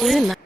Una.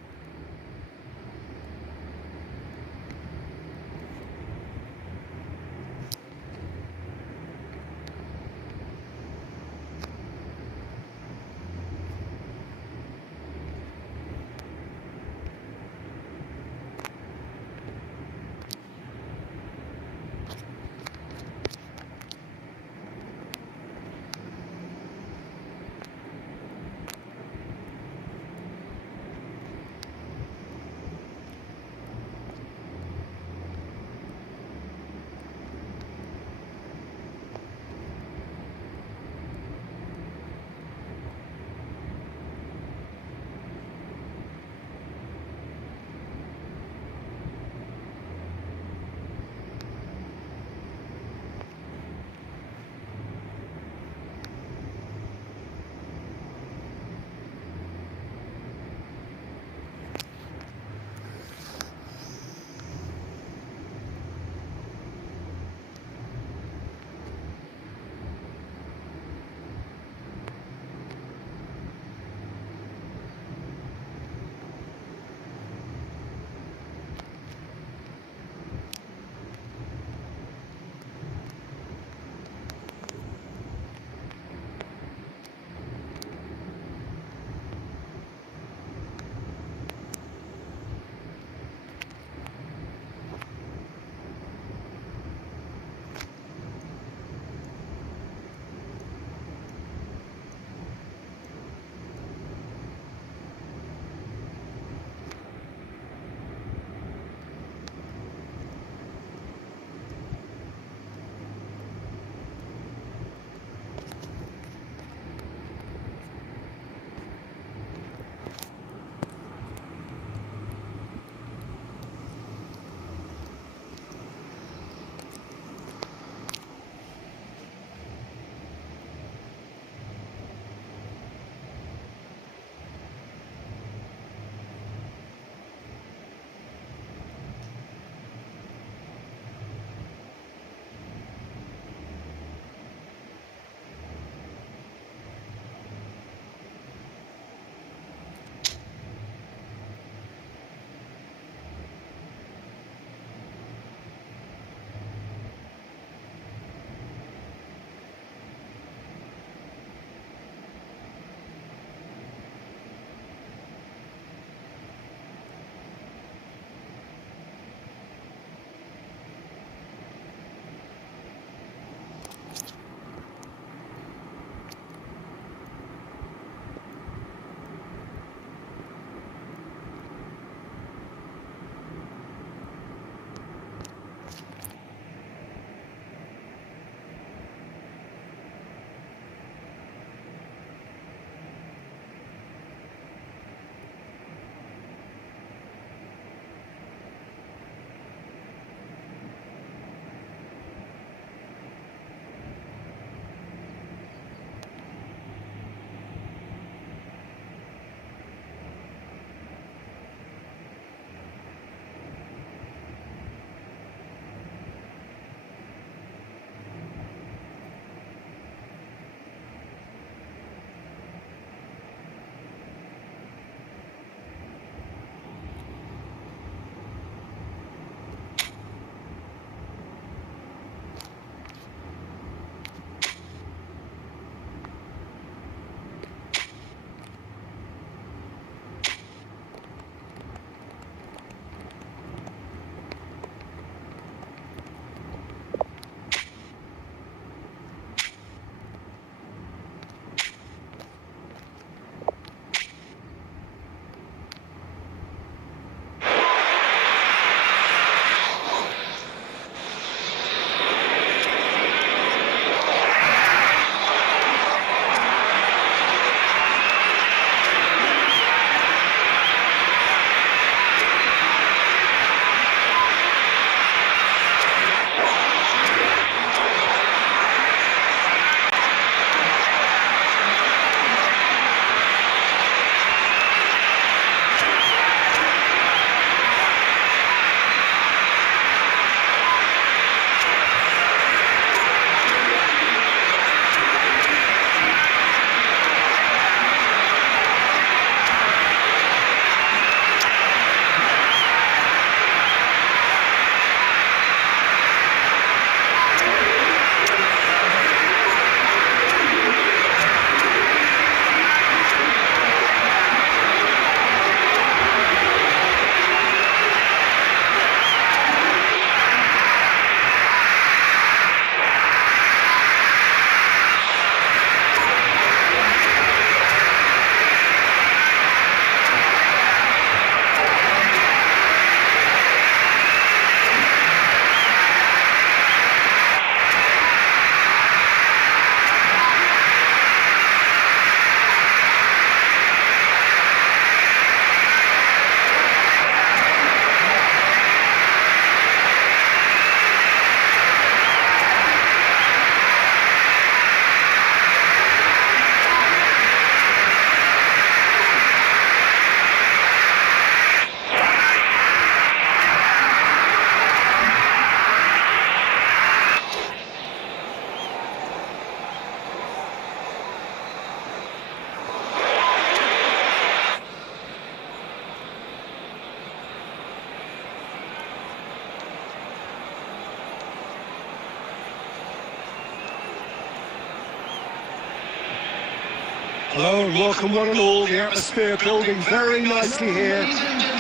Hello and welcome one and all. The atmosphere building very nicely here.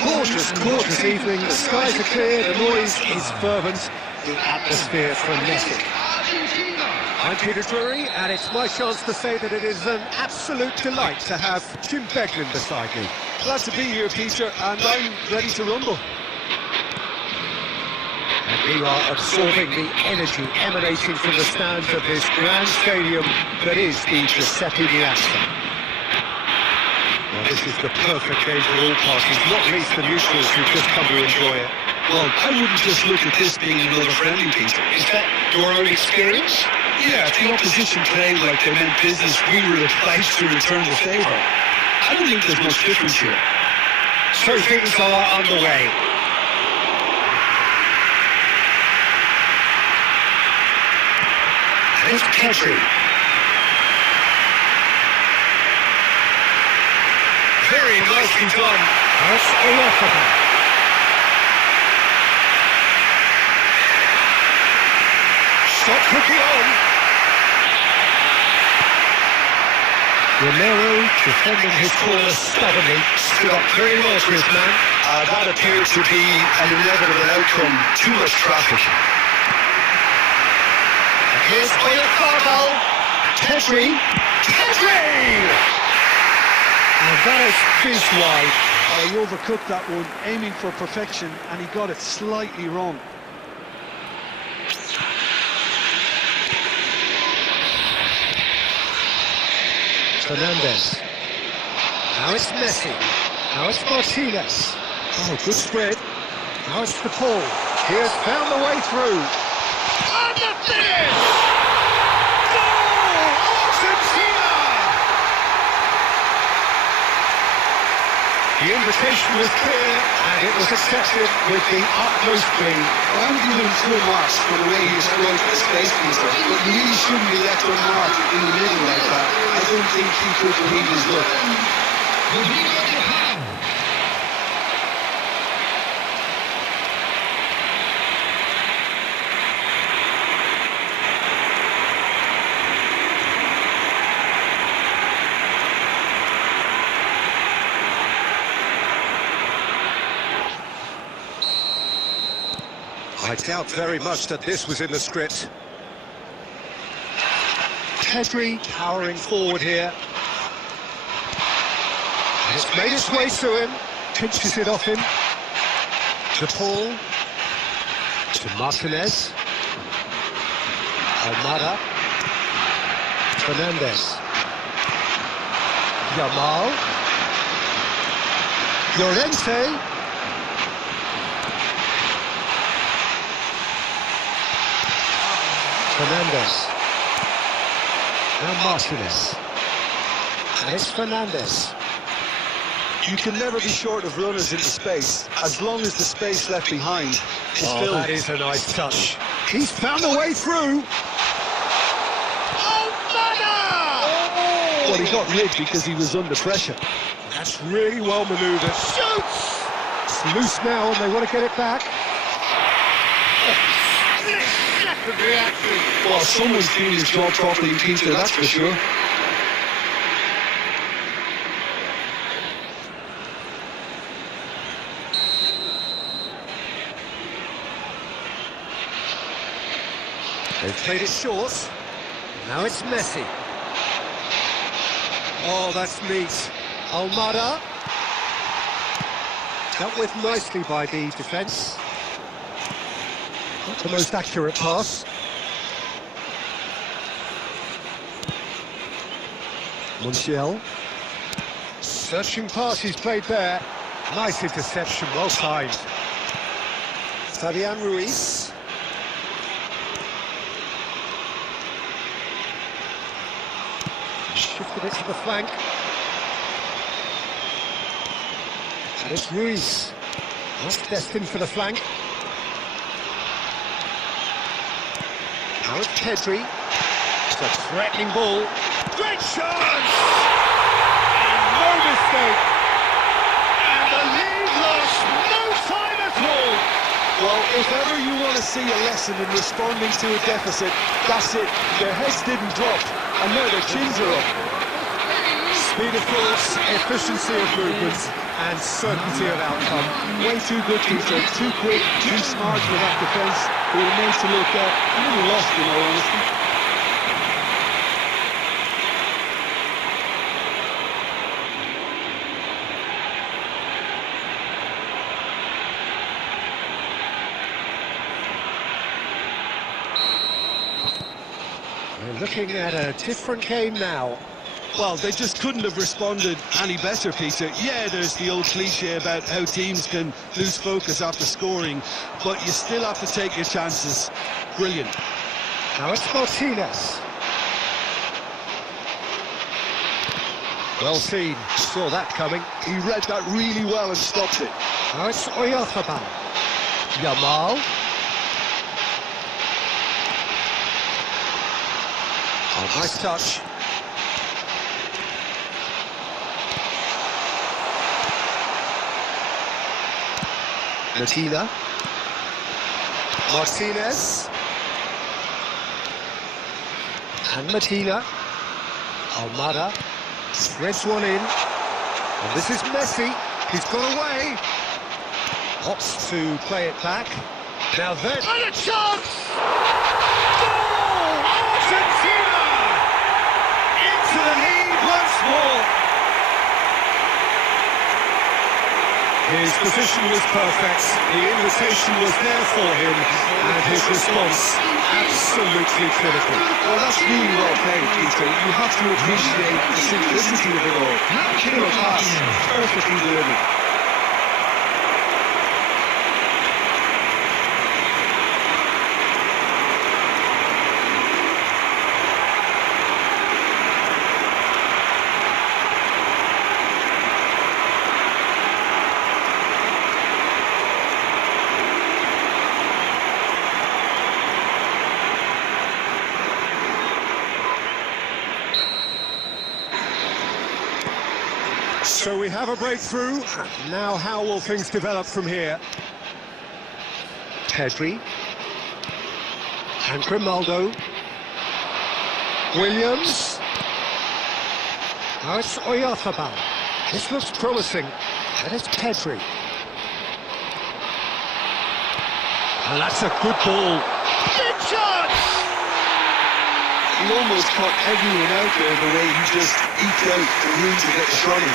Gorgeous evening. The skies are clear, the noise is fervent, the atmosphere frenetic. I'm Peter Drury, and it's my chance to say that it is an absolute delight to have Jim Beglin beside me. Glad to be here, Peter, and I'm ready to rumble. And we are absorbing the energy emanating from the stands of this grand stadium that is the Giuseppe Meazza. Well, this is the perfect game for all parties, not least the neutrals who've just come to enjoy it. Well, I wouldn't just look at this being another friendly, Peter. Is that your own experience? Yeah, if the opposition played like they meant business, we were obliged to return the favour. I don't think there's much difference here. So things are underway. It's Petri. Very nicely done. That's Efootball. Shot could be on. Romero defending his corner stubbornly. Stood up very well for his man. That appeared to be an inevitable outcome. Too much traffic. Here's Efootball. Petri. And that is fish wide. He overcooked that one, aiming for perfection, and he got it slightly wrong. Fernandez. Now it's Messi. Now it's Martinez. Oh, good spread. Now it's the Paul. He has found the way through. On the finish! Goal! Argentina! The invitation was clear, and it was accepted with the utmost glee. I'm giving him full marks for the way he exploited the space, Peter, but you really shouldn't be left unmarked in the middle like that. I don't think he could read his look. I doubt very much that this was in the script. Petri powering forward here. And it's made its way to him. Pinches it off him. To Paul. To Martinez. Almada. Fernandez. Yamal. Llorente. Fernandez. Now Martinez. And it's Fernandez. You can never be short of runners into space, as long as the space left behind is filled. That is a nice touch. He's found a way through. Well, he got rid because he was under pressure. That's really well manoeuvred. Shoots! It's loose now and they want to get it back. Well, someone's doing his job properly, Peter, that's for sure. They've played it short. Now it's Messi. Oh, that's neat. Almada. Dealt with nicely by the defence. Not the most accurate pass. Montiel. Searching pass he's played there. Nice interception, well timed. Fabian Ruiz. Shifted it to the flank. And it's Ruiz. That's destined for the flank. Now it's Petri. It's a threatening ball. Great chance! And no mistake. And the lead lost no time at all. Well, if ever you want to see a lesson in responding to a deficit, that's it. Their heads didn't drop, and now their chins are up. Speed of force, efficiency of movement, and certainty of outcome. Way too good, Peter. Too quick, too smart for that defence. He remains to look a little lost, in all honesty. We're looking at a different game now. Well, they just couldn't have responded any better, Peter. Yeah, there's the old cliche about how teams can lose focus after scoring, but you still have to take your chances. Brilliant. Now it's Martinez. Well seen, saw that coming. He read that really well and stopped it. Now it's Oyarzabal. Yamal. Oh, nice touch. Medina. Martinez. And Medina. Almada. Threads one in. And this is Messi. He's gone away. Opts to play it back. Now then. And a chance! Goal! Argentina! Into the lead once more. His position was perfect, the invitation was there for him, and his response absolutely critical. Well, that's really well played, Peter. You have to appreciate the simplicity of it all. Killer pass, perfectly delivered. So we have a breakthrough. Now how will things develop from here? Pedri. And Grimaldo. Williams. Now it's Oyarzabal. This looks promising. And it's Pedri. And that's a good ball. Big chance! He almost caught everyone out there the way he just eked out the room to get the shot in.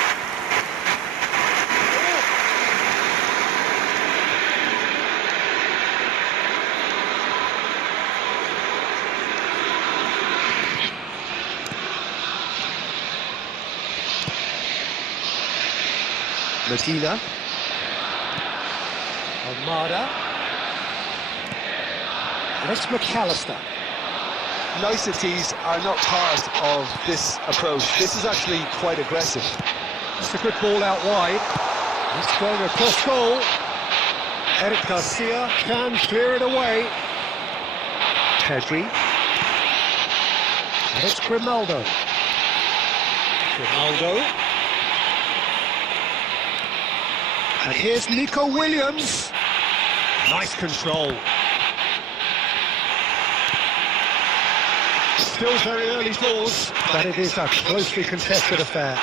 Medina. Almada. And it's McAllister. Niceties are not part of this approach. This is actually quite aggressive. It's a good ball out wide. It's going across goal. Eric Garcia can clear it away. Pedri. And it's Grimaldo. Grimaldo. And here's Nico Williams. Nice control. Still very early doors, but it is a closely contested affair.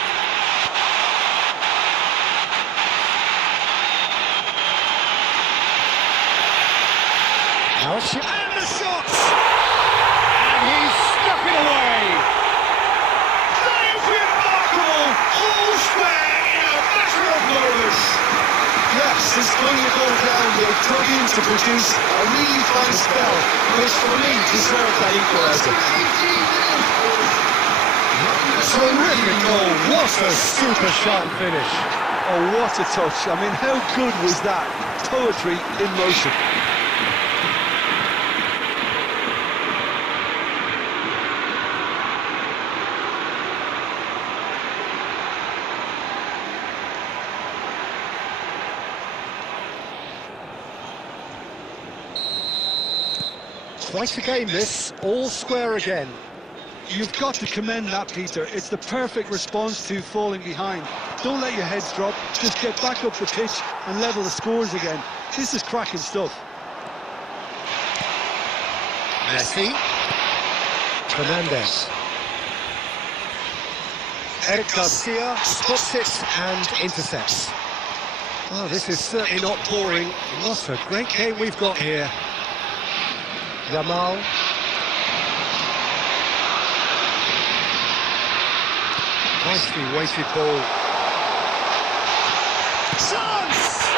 Now it's and the shot! And he's stuck it away! That is remarkable! All square in a matter of moments! Yes, since going to go down, they've dug in to produce a really fine spell, which for me deserved that equaliser. Terrific goal! What a super sharp finish! Oh, what a touch. I mean, how good was that? Poetry in motion. Quite a game this, all square again. You've got to commend that, Peter. It's the perfect response to falling behind. Don't let your heads drop, just get back up the pitch and level the scores again. This is cracking stuff. Messi. Fernandez. Eric Garcia spots it and intercepts. Oh, this is certainly not boring. What a great game we've got here. Yamal. Nicely weighted ball. Chance!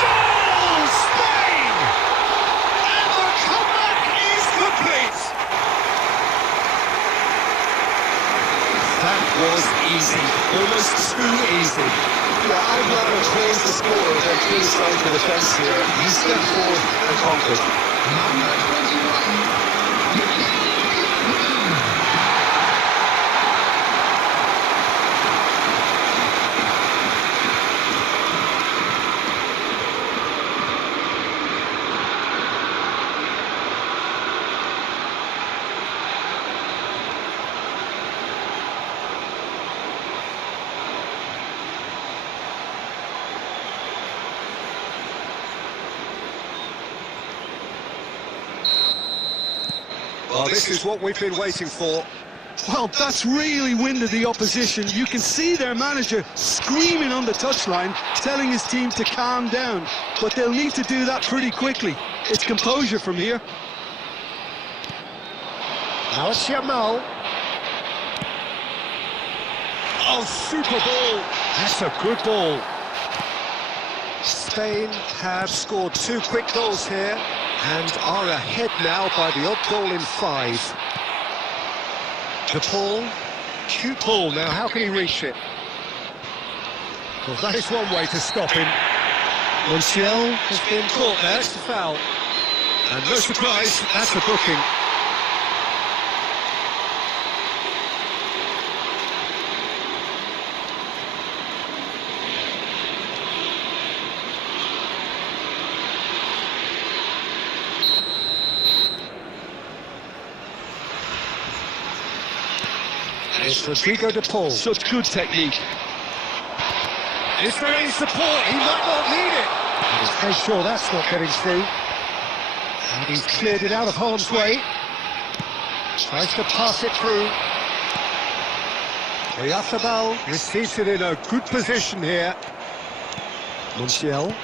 Goal! Spain! And the comeback is complete! That was easy. Almost too easy. Yeah, I'd rather praise the scorer than criticise the defence here. He stepped forward and conquered. Well, this is what we've been waiting for. Well, that's really winded the opposition. You can see their manager screaming on the touchline, telling his team to calm down. But they'll need to do that pretty quickly. It's composure from here. Now it's Yamal. Oh, super ball. That's a good ball. Spain have scored 2 quick goals here and are ahead now by the odd goal in 5. The ball, cute ball. Now, how can he reach it? Well, that is one way to stop him. Montiel has been caught there. It's a foul. And no surprise, that's a booking. It's Rodrigo de Paul. Such good technique. Is there any support? He might not need it. He's very sure that's not getting through. And he's cleared it out of harm's way. Tries to pass it through. Oyarzabal receives it in a good position here. Montiel.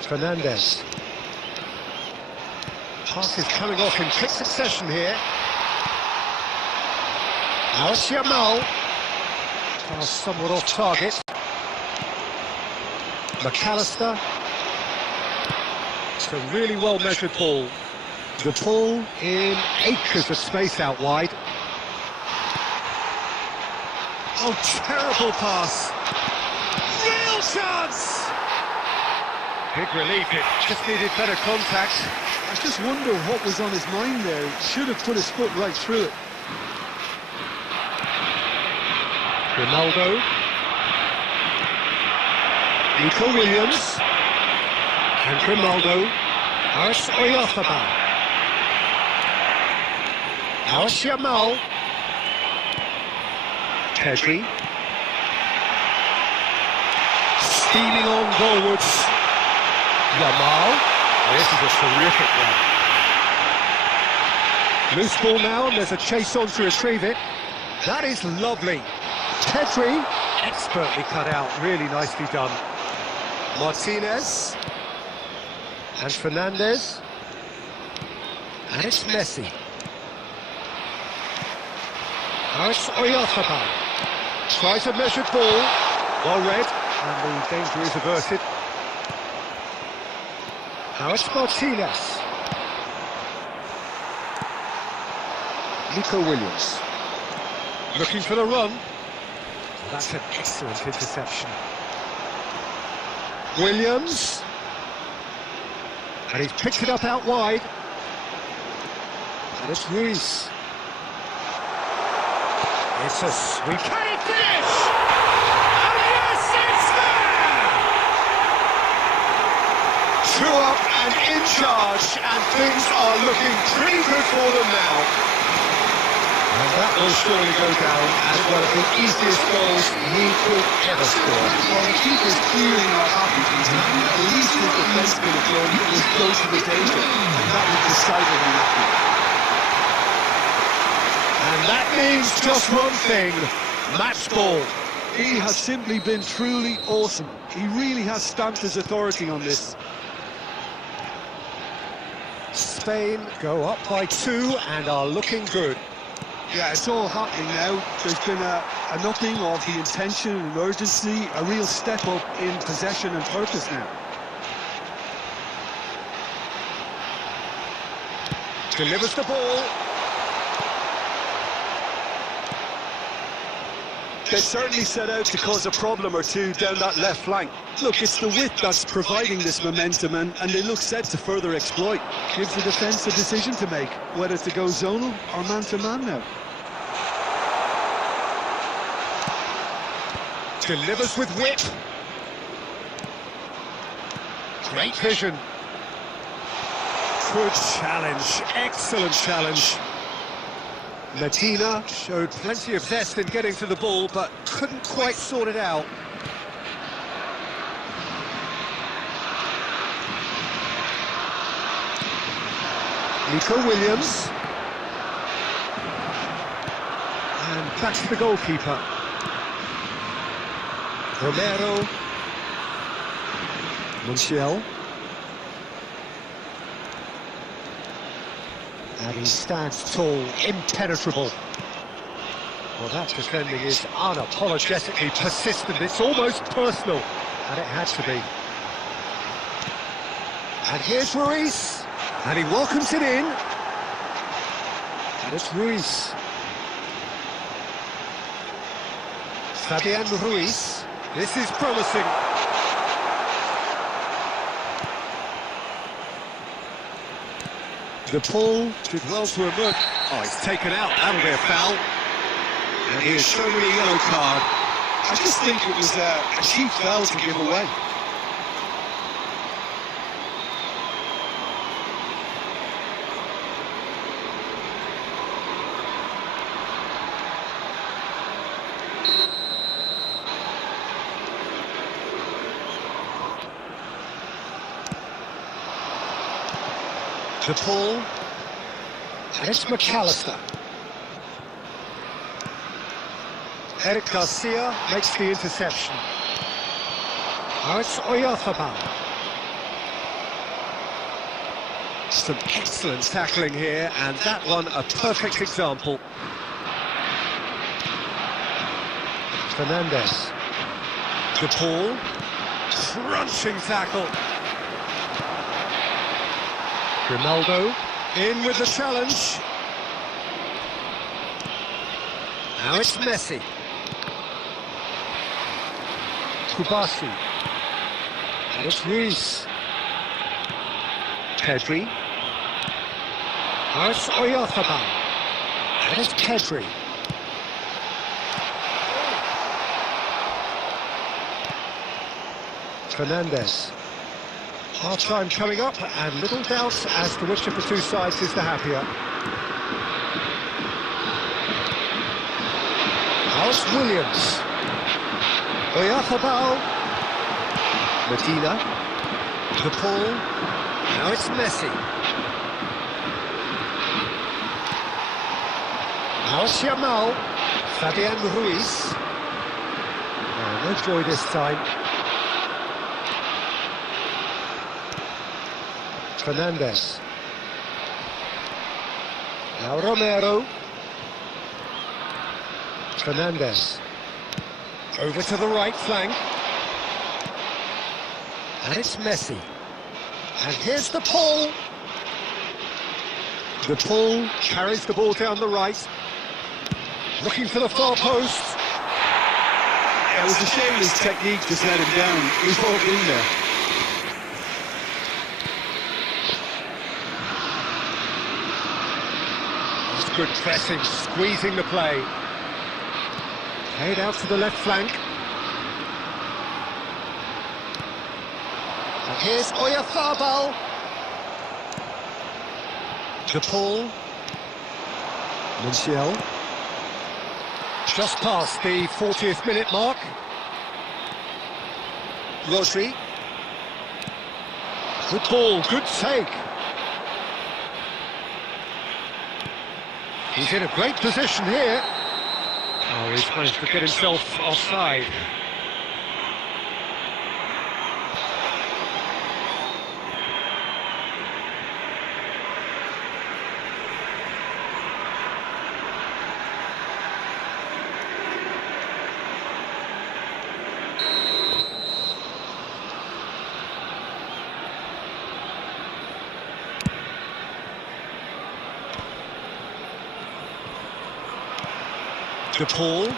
Fernandez. Pass is coming off in quick succession here. Now it's Yamal. Pass somewhat off target. McAllister. It's a really well-measured ball. The ball in acres of space out wide. Oh, terrible pass. Real chance! Big relief, it just needed better contact. I just wonder what was on his mind there. He should have put his foot right through it. Ronaldo. Nico Williams. And Ronaldo. Now it's Oyarzabal. Now it's Yamal. Pedri. Steaming on goalwards. Yamal. This is a terrific run. Loose ball now, and there's a chase on to retrieve it. That is lovely. Pedri, expertly cut out, really nicely done. Martinez. And Fernandez. And it's Messi. Now it's Oyarzabal. Tries a measured ball. Well read, and the danger is averted. Now it's Martinez. Nico Williams. Looking for the run. That's an excellent interception. Williams. And he's picked it up out wide. And it's Ruiz. It's a sweep. Can he finish? And yes, it's there! 2 up and in charge, and things are looking pretty good for them now. And that will surely go down as one of the easiest goals he could ever score. Well, the keeper's clearly not happy. The least his defence could have done was go to the danger, and that was decidedly lucky. And that means just one thing. Match ball. He has simply been truly awesome. He really has stamped his authority on this. Spain go up by 2 and are looking good. Yeah, it's all happening now. There's been an upping of the intention and urgency, a real step up in possession and purpose now. Delivers the ball. They certainly set out to cause a problem or two down that left flank. Look, it's the width that's providing this momentum, and they look set to further exploit. Gives the defence a decision to make, whether to go zonal or man-to-man now. Delivers with whip. Great vision. Good challenge, excellent challenge. Medina showed plenty of zest in getting to the ball, but couldn't quite sort it out. Nico Williams. And back to the goalkeeper. Romero. Montiel. And he stands tall, impenetrable. Well, that defending is unapologetically persistent. It's almost personal, and it had to be. And here's Ruiz, and he welcomes it in. And it's Ruiz. Fabian Ruiz. This is promising. The ball did well to emerge. Oh, he's taken out. That'll be a foul. And here's shown a yellow card. I just think it was a cheap foul to give away. The ball, and it's McAllister. Eric Garcia makes the interception. Now it's Oyarzabal. Some excellent tackling here, and that one a perfect example. Fernandez. The ball, crunching tackle. Ronaldo in with the challenge. Now it's Messi. Kubasi. And it's Ruiz. Pedri. Now it's Oyarzabal. And it's Pedri. Fernandez. Half-time coming up, and little doubt as to which of the two sides is the happier. Now it's Williams. Oyarzabal. Medina. The ball. Now it's Messi. Now it's Yamal. Fabian Ruiz. No joy this time. Fernandez. Now Romero. Fernandez. Over to the right flank. And it's Messi. And here's the pull. The pull carries the ball down the right. Looking for the far post. Yeah, it was a shame his technique just let him down. He was all in there. Good pressing, squeezing the play. Played out to the left flank. And here's Oyarzabal. The pull. Montiel. Just past the 40th minute mark. Rodri. Good ball, good take. He's in a great position here. Oh, he's managed to get himself offside. De Paul.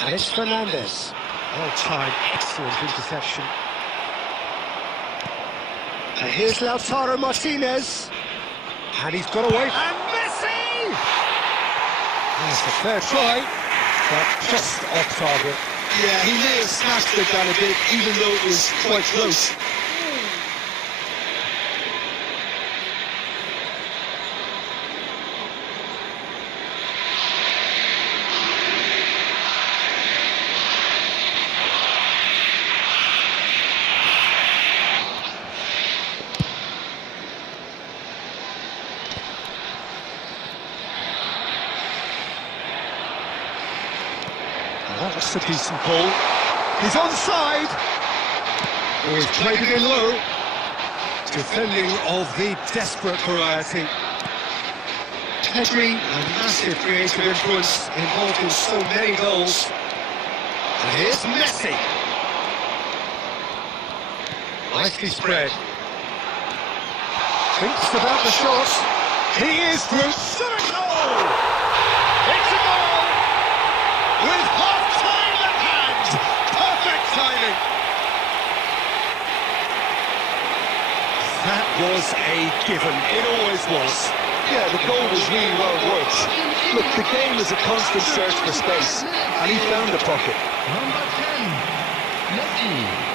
And it's Fernandez. Well timed, excellent interception. And here's Lautaro Martinez. And he's got away. And Messi! That's a fair try, but just off target. Yeah, he may have snatched it down a bit, even though it was quite close. That's a decent ball. He's onside. Oh, he's played it in low. Defending of the desperate variety. Pedri, a massive creative influence involved in so many goals. And here's Messi. Nicely spread. Thinks about the shot. He is through. Shot a goal! It's a goal! With half-time at hand! Perfect timing! That was a given. It always was. Yeah, the goal was really well worked. Look, the game is a constant search for space, and he found the pocket. Number 10, Messi.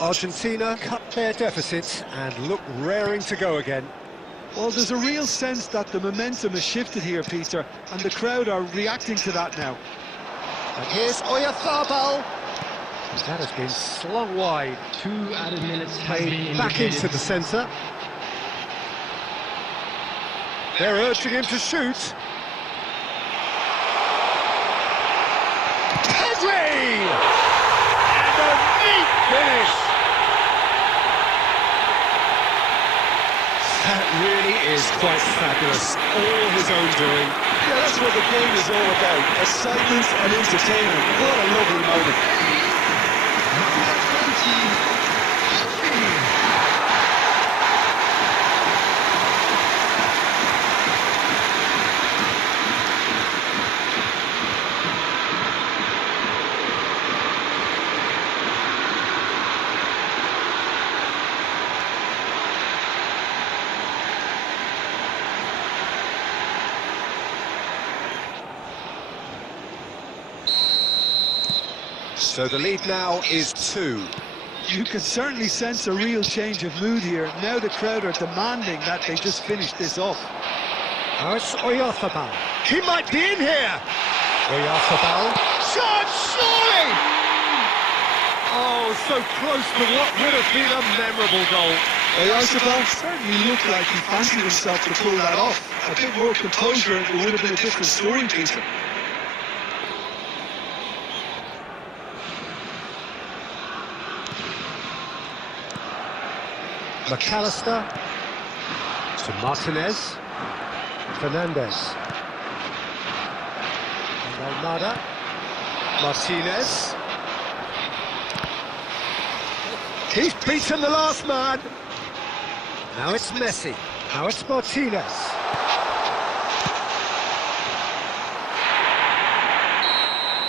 Argentina cut their deficit and look raring to go again. Well, there's a real sense that the momentum has shifted here, Peter, and the crowd are reacting to that now. And here's Oyarzabal. That has been slung wide. 2 added minutes has been Played back indicated. into the centre. They're urging him to shoot. Pedri! And a neat finish! That really is quite fabulous. All his own doing. Yeah, that's what the game is all about. Excitement and entertainment. What a lovely moment. Number 20, So the lead now is 2. You can certainly sense a real change of mood here. Now the crowd are demanding that they just finish this off. Now it's Oyarzabal. He might be in here! Oyarzabal. Shot, surely! Oh, so close to what would have been a memorable goal. Oyarzabal certainly looked like he fancied himself to pull that off. A bit more composure, it would have been a different story, Peter. McAllister to Martinez, Fernandez, and Almada, Martinez. He's beaten the last man. Now it's Messi. Now it's Martinez.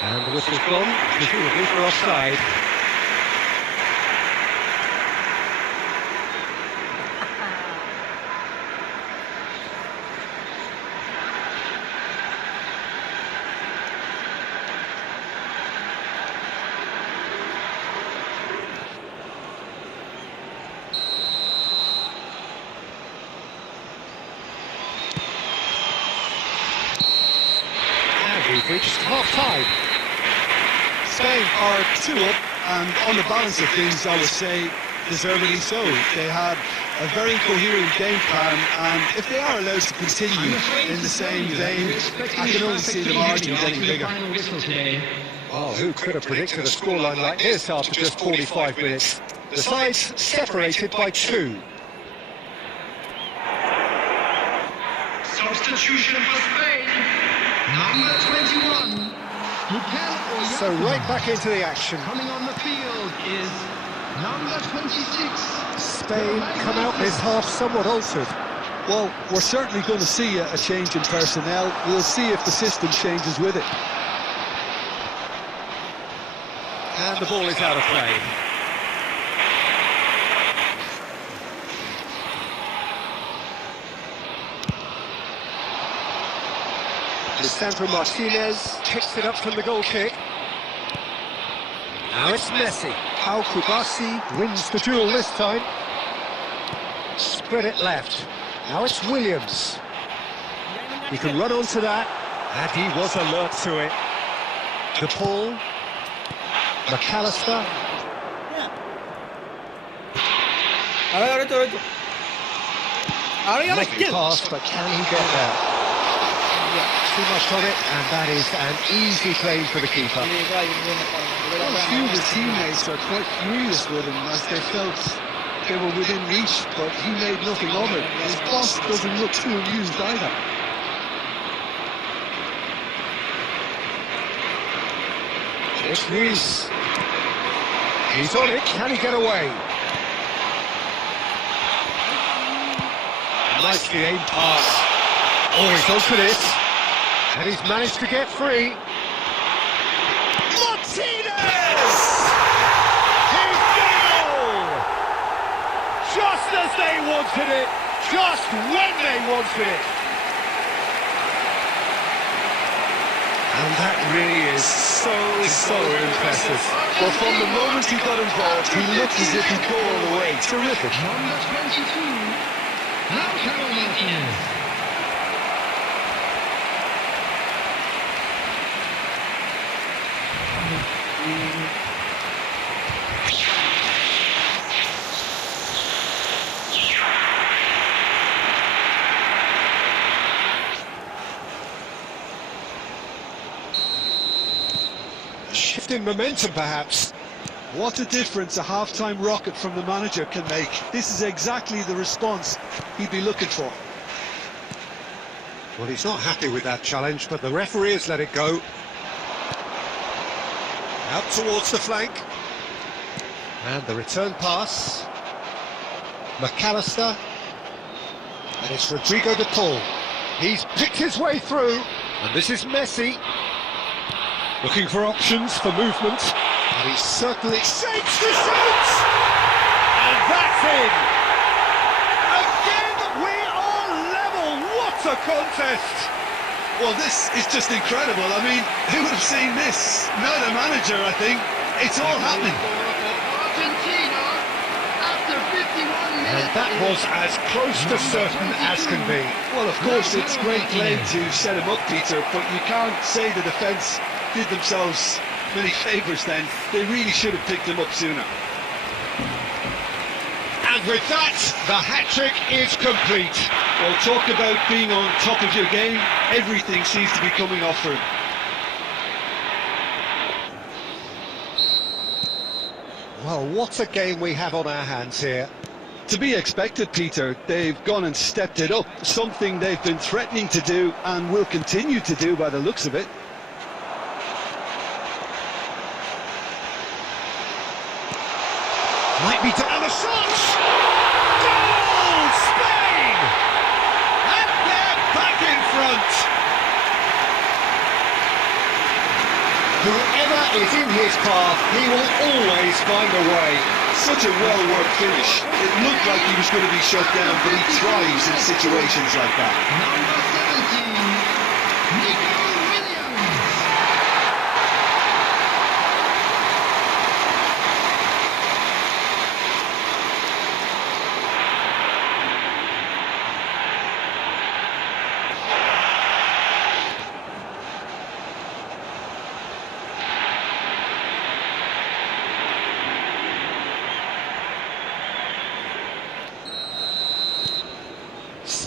And the whistle's gone, presumably for offside. reached half-time. Spain are 2 up, and on the balance of things, I would say deservedly so. They had a very coherent game plan, and if they are allowed to continue in the same vein, I can only see the margin getting bigger. Final whistle today. Oh, who could have predicted a scoreline like this after just 45 minutes? The sides separated by 2. Substitution for Spain. Number 21. So right back into the action. Coming on the field is number 26. Spain come out this half somewhat altered. Well, we're certainly going to see a change in personnel. We'll see if the system changes with it. And the ball is out of play. Lisandro Martinez picks it up from the goal kick. Now it's Messi. Pau Kubasi wins the duel this time. Spread it left. Now it's Williams. He can run onto that, and he was alert to it. De Paul. McAllister. Lovely pass, but can he get there? Too much on it, and that is an easy claim for the keeper. Well, a few of his teammates are quite furious with him as they felt they were within reach, but he made nothing of it. His boss doesn't look too amused either. It's Luis. He's on it. Can he get away? Nicely aimed pass. Oh, he's on for this. And he's managed to get free. Martinez! He's goal! Just as they wanted it. Just when they wanted it. And that really is so impressive. Well, from the moment he got involved, he looked as if he'd go all the way. Terrific. Number 22. Lautaro Martinez. Shifting momentum, perhaps. What a difference a half-time rocket from the manager can make. This is exactly the response he'd be looking for. Well, he's not happy with that challenge, but the referee has let it go. Out towards the flank. And the return pass. McAllister. And it's Rodrigo de Paul. He's picked his way through. And this is Messi. Looking for options for movement. And he certainly shapes the shot! And that's in! Again, we are level! What a contest! Well, this is just incredible. I mean, who would have seen this? Not a manager, I think. It's all happening. Argentina, after 51 minutes. And that was as close to certain as can be. Well, of course, it's great play to set him up, Peter, but you can't say the defence did themselves many favours then. They really should have picked him up sooner. And with that, the hat-trick is complete. Well, talk about being on top of your game. Everything seems to be coming off for him. Well, what a game we have on our hands here. To be expected, Peter. They've gone and stepped it up. Something they've been threatening to do and will continue to do by the looks of it. Might be to and a shot! Goal! Spain! And they're back in front! Whoever is in his path, he will always find a way. Such a well-worked finish. It looked like he was going to be shut down, but he thrives in situations like that. Number 17, Nico Williams.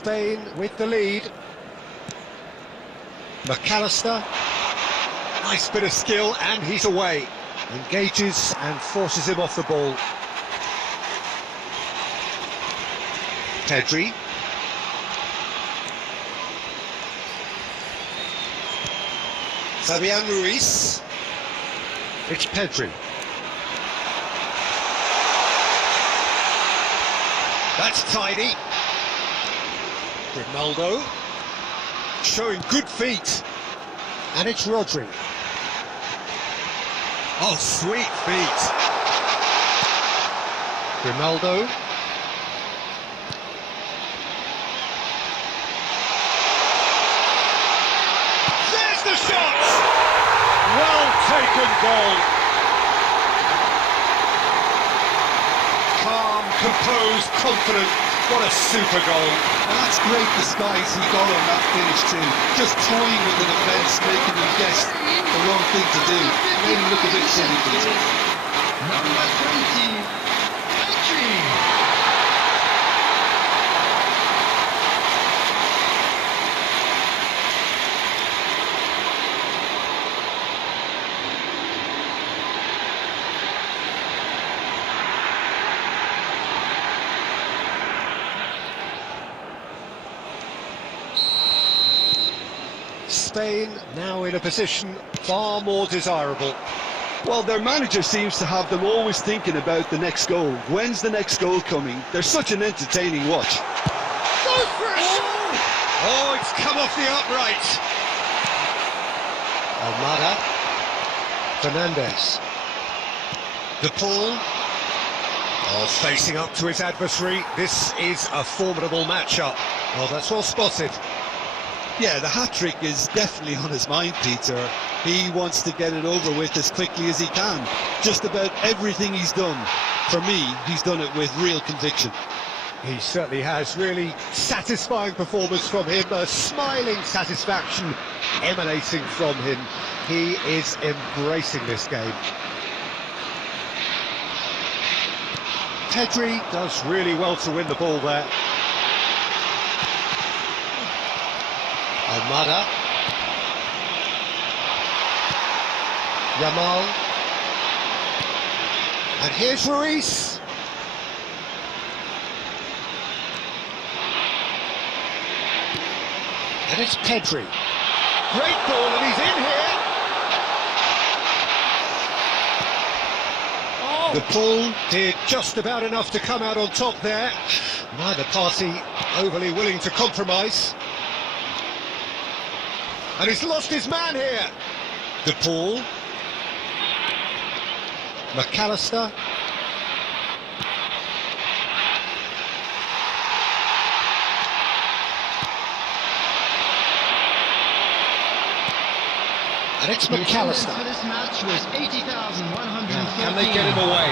Spain with the lead. McAllister. Nice bit of skill, and he's away. Engages and forces him off the ball. Pedri. Fabian Ruiz. It's Pedri. That's tidy. Ronaldo. Showing good feet. And it's Rodri. Oh, sweet feet. Ronaldo. There's the shot! Well taken goal. Calm, composed, confident. What a super goal. And that's great disguise he got on that finish too. Just toying with the defence, making them guess the wrong thing to do. Made him look a bit silly, Peter. Number 20, Petri. Spain now in a position far more desirable. Well, their manager seems to have them always thinking about the next goal. When's the next goal coming? They're such an entertaining watch. Go for it! Oh, it's come off the upright. Almada. Fernandez. De Paul. Oh, facing up to his adversary. This is a formidable matchup. Oh, that's well spotted. Yeah, the hat-trick is definitely on his mind, Peter. He wants to get it over with as quickly as he can. Just about everything he's done, for me, he's done it with real conviction. He certainly has. Really satisfying performance from him. A smiling satisfaction emanating from him. He is embracing this game. Pedri does really well to win the ball there. Almada. Yamal. And here's Ruiz. And it's Pedri. Great ball, and he's in here. Oh. The ball did just about enough to come out on top there. Neither party overly willing to compromise. And he's lost his man here. De Paul. McAllister. And it's McAllister. For this match was 80,113. Can they get him away?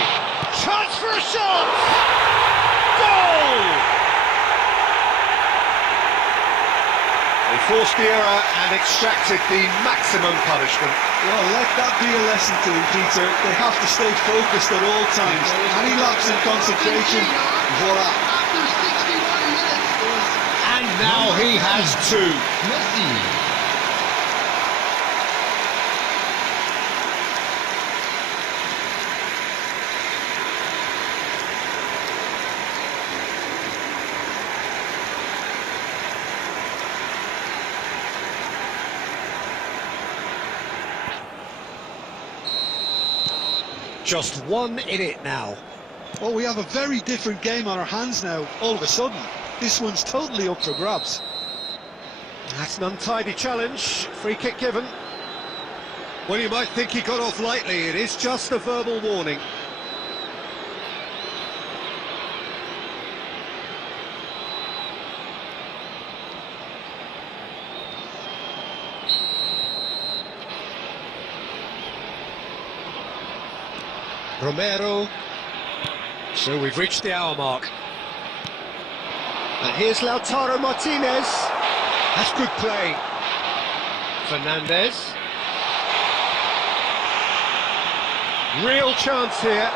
Chance for a shot! Goal! They forced the error and extracted the maximum punishment. Well, let that be a lesson to them, Peter. They have to stay focused at all times. Any lapse in concentration, voila. After 61 minutes is And now he has two. Messi. Just one in it now. Well, we have a very different game on our hands now, all of a sudden. This one's totally up for grabs. That's an untidy challenge. Free kick given. Well, you might think he got off lightly. It is just a verbal warning. Romero. So we've reached the hour mark. And here's Lautaro Martinez. That's good play. Fernandez. Real chance here.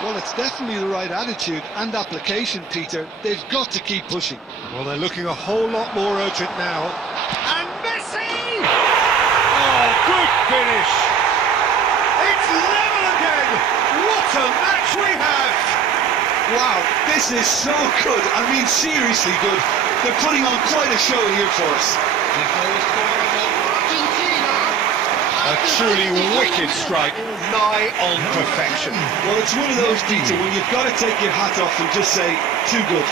Well, it's definitely the right attitude and application, Peter. They've got to keep pushing. Well, they're looking a whole lot more urgent now. And Messi! Oh, good finish! It's level again! What a match we have! Wow, this is so good. I mean, seriously good. They're putting on quite a show here for us. The goal scorer for Argentina. A truly wicked strike, nigh on perfection. Well, it's one of those, Peter, when you've got to take your hat off and just say, too good.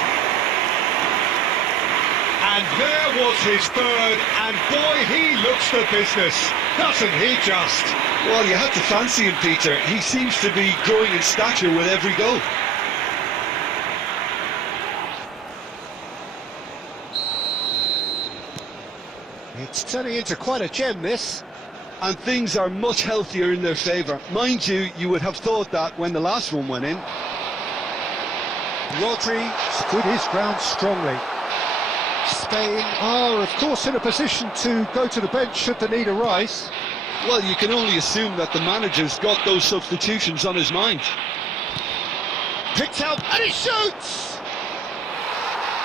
And there was his third, and boy, he looks the business, doesn't he just? Well, you have to fancy him, Peter. He seems to be growing in stature with every goal. It's turning into quite a gem, this. And things are much healthier in their favour. Mind you, you would have thought that when the last one went in. Rodri stood his ground strongly. Spain are, of course, in a position to go to the bench should the need arise. Well, you can only assume that the manager's got those substitutions on his mind. Picked out, and he shoots!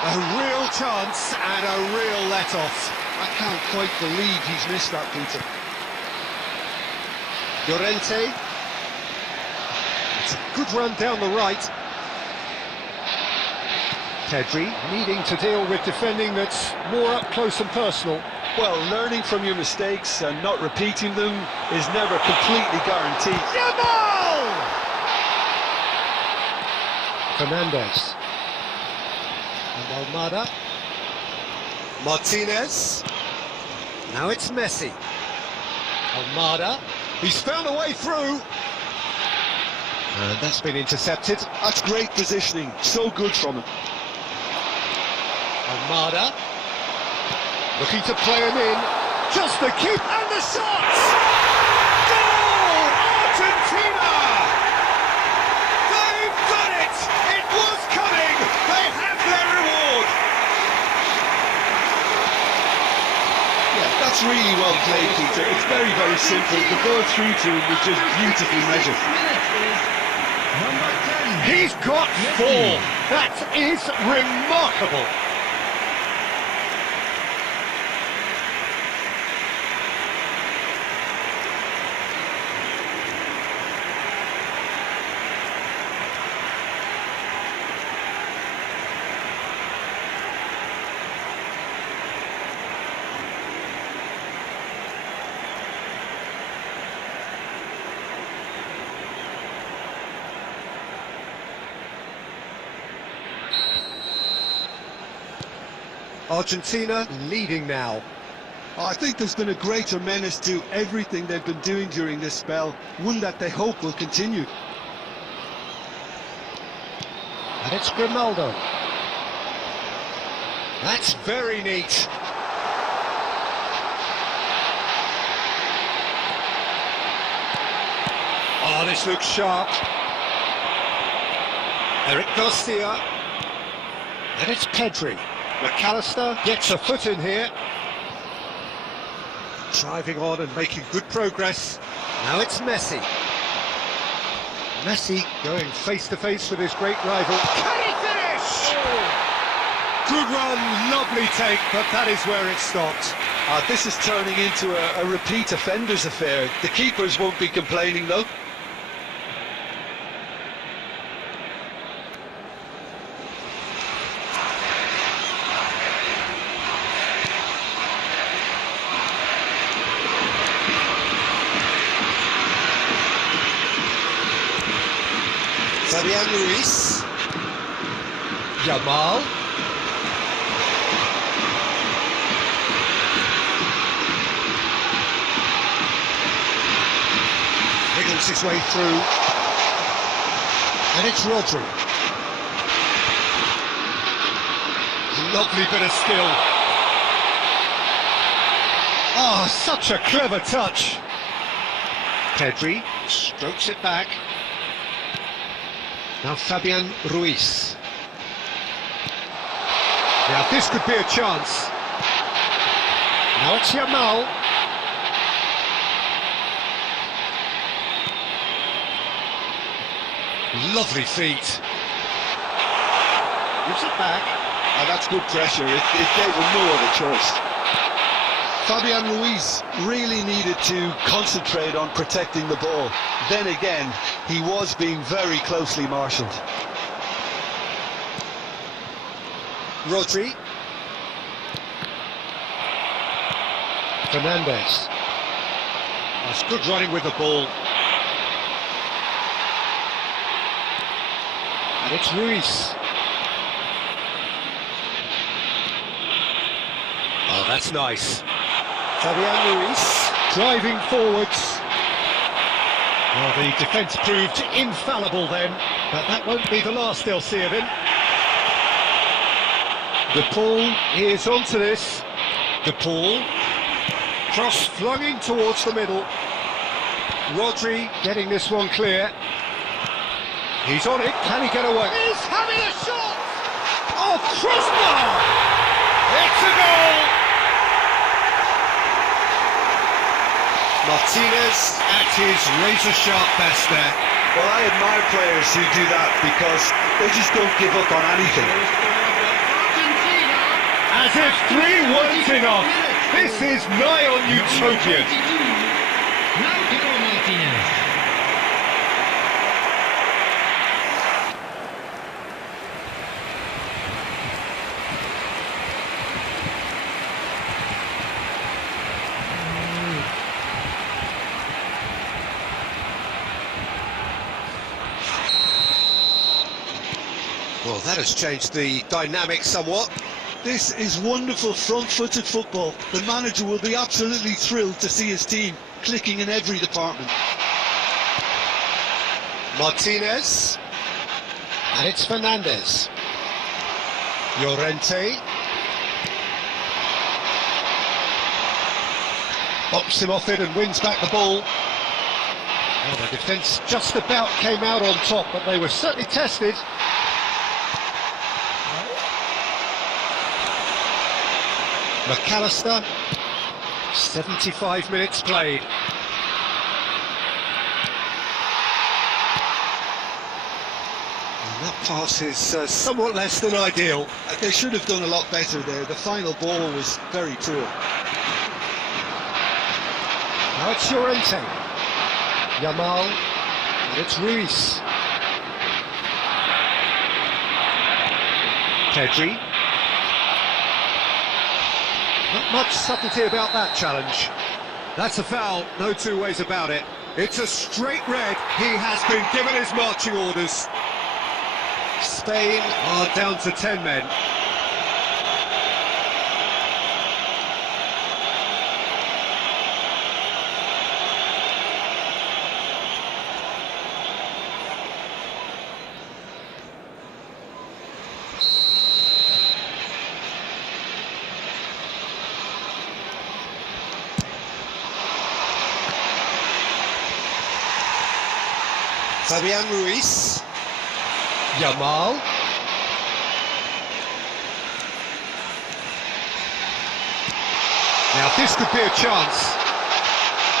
A real chance and a real let-off. I can't quite believe he's missed that, Peter. Llorente. It's a good run down the right. Pedri needing to deal with defending that's more up close and personal. Well, learning from your mistakes and not repeating them is never completely guaranteed. Yamal! Fernandez. And Almada. Martinez. Now it's Messi. Almada. He's found a way through. And that's been intercepted. That's great positioning. So good from him. Almada. Looking to play him in. Just the keep and the shot! Goal! Argentina! They've done it! It was coming! They have their reward! Yeah, that's really well played, Peter. It's very, very simple. The ball through to him was just beautifully measured. Number 10. He's got four! That is remarkable! Argentina leading now. I think there's been a greater menace to everything they've been doing during this spell, one that they hope will continue. And it's Grimaldo. That's very neat. Oh, this looks sharp. Eric Garcia. And it's Pedri. McAllister gets a foot in here. Driving on and making good progress. Now it's Messi. Messi going face to face with his great rival. Can he finish? Good run, lovely take, but that is where it stopped. This is turning into a repeat offenders affair. The keepers won't be complaining though. Fabian Ruiz. Yamal. Wiggles his way through. And it's Rodri. Lovely bit of skill. Oh, such a clever touch. Pedri strokes it back. Now Fabian Ruiz. Now this could be a chance. Now it's Yamal. Lovely feet. Gives it back. And that's good pressure. It gave him no other choice. Fabian Ruiz really needed to concentrate on protecting the ball. Then again, he was being very closely marshalled. Rodri. Fernandez. That's good running with the ball. And it's Ruiz. Oh, that's nice. Fabian Ruiz driving forwards. Well, the defence proved infallible then, but that won't be the last they'll see of him. De Paul is onto this. De Paul. Cross flung in towards the middle. Rodri getting this one clear. He's on it. Can he get away? He's having a shot! Oh, crossbar! It's a goal! Martinez at his razor-sharp best there. Well, I admire players who do that because they just don't give up on anything. As if 3 weren't enough, this is nigh on utopian. Well, that has changed the dynamic somewhat. This is wonderful front-footed football. The manager will be absolutely thrilled to see his team clicking in every department. Martinez. And it's Fernandez. Llorente. Bops him off it and wins back the ball. Well, the defence just about came out on top, but they were certainly tested. McAllister, 75 minutes played. And that pass is somewhat less than ideal. They should have done a lot better there. The final ball was very poor. Now it's Llorente. Yamal, and it's Ruiz. Pedri. Not much subtlety about that challenge. That's a foul, no two ways about it. It's a straight red. He has been given his marching orders. Spain are down to 10 men. Fabian Ruiz. Yamal. Now this could be a chance.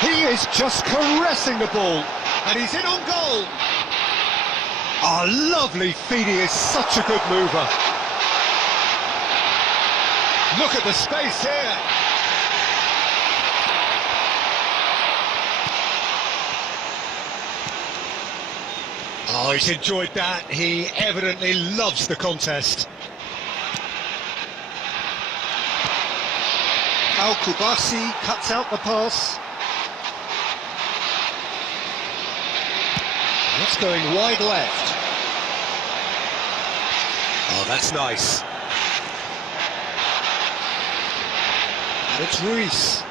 He is just caressing the ball, and he's in on goal. Oh, lovely feet, he is such a good mover. Look at the space here. Oh, he's enjoyed that. He evidently loves the contest. Al-Kubasi cuts out the pass. That's going wide left. Oh, that's nice. And it's Ruiz.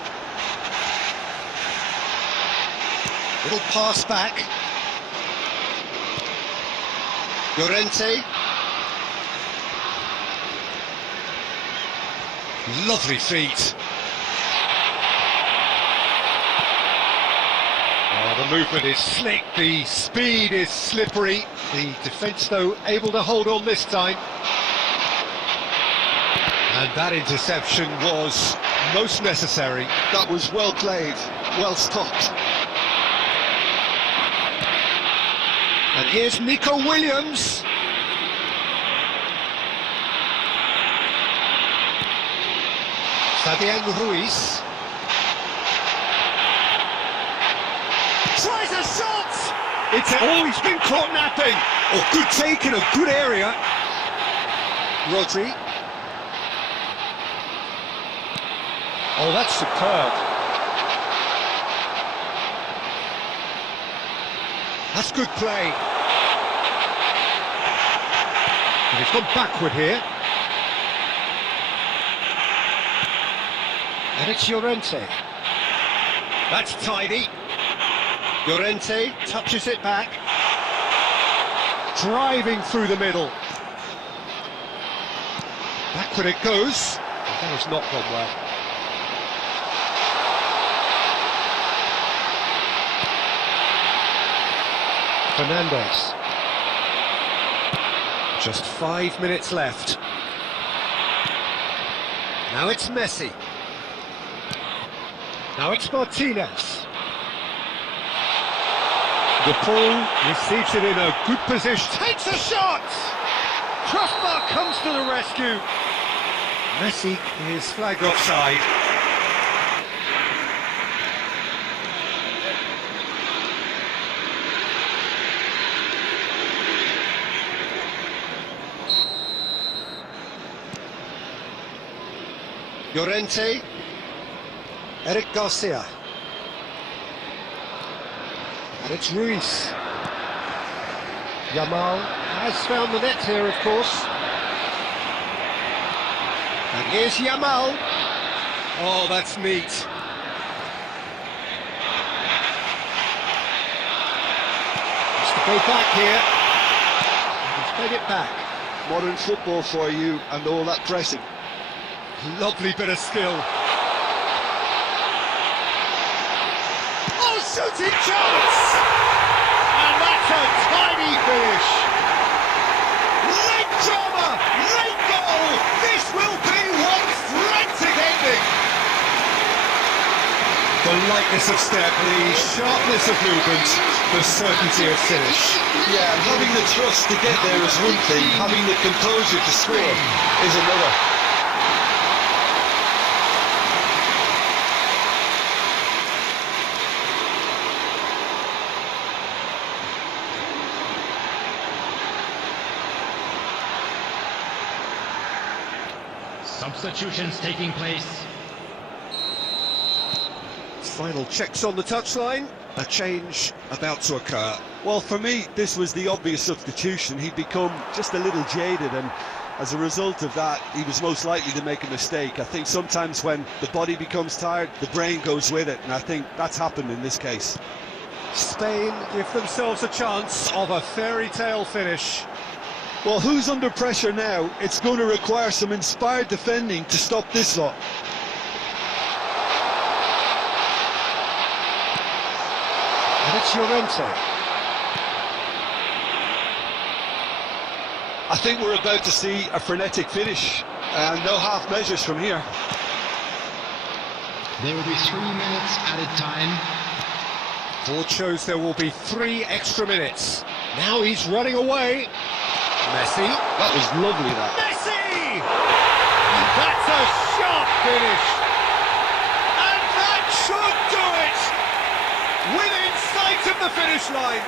Little pass back. Llorente. Lovely feet. Oh, the movement is slick, the speed is slippery. The defence, though, able to hold on this time. And that interception was most necessary. That was well played, well stopped. And here's Nico Williams. Fabian Ruiz. Tries a shot! He's been caught napping. Oh, good take in a good area. Rodri. Oh, that's superb. That's good play. And he's gone backward here. And it's Llorente. That's tidy. Llorente touches it back. Driving through the middle. Backward it goes. That has not gone well. Fernandez. Just 5 minutes left. Now it's Messi. Now it's Martinez. De Paul receives it in a good position. Takes a shot! Crossbar comes to the rescue. Messi is flagged offside. Llorente, Eric Garcia, and it's Ruiz. Yamal has found the net here, of course. And here's Yamal. Oh, that's neat. Has to go back here. He's played it back. Modern football for you and all that pressing. Lovely bit of skill. Oh, shooting chance! And that's a tiny finish. Late drama, late goal. This will be one frantic ending. The lightness of step, the sharpness of movement, the certainty of finish. Yeah, having the trust to get there is one thing, having the composure to score is another. Substitutions taking place. Final checks on the touchline. A change about to occur. Well, for me, this was the obvious substitution. He'd become just a little jaded, and as a result of that, he was most likely to make a mistake. I think sometimes when the body becomes tired, the brain goes with it, and I think that's happened in this case. Spain give themselves a chance of a fairy tale finish. Well, who's under pressure now? It's going to require some inspired defending to stop this lot. And it's Llorente. I think we're about to see a frenetic finish, and no half measures from here. There will be 3 minutes added time. Board shows there will be 3 extra minutes. Now he's running away. Messi. That was lovely, that. Messi! That's a sharp finish. And that should do it. Within sight of the finish line.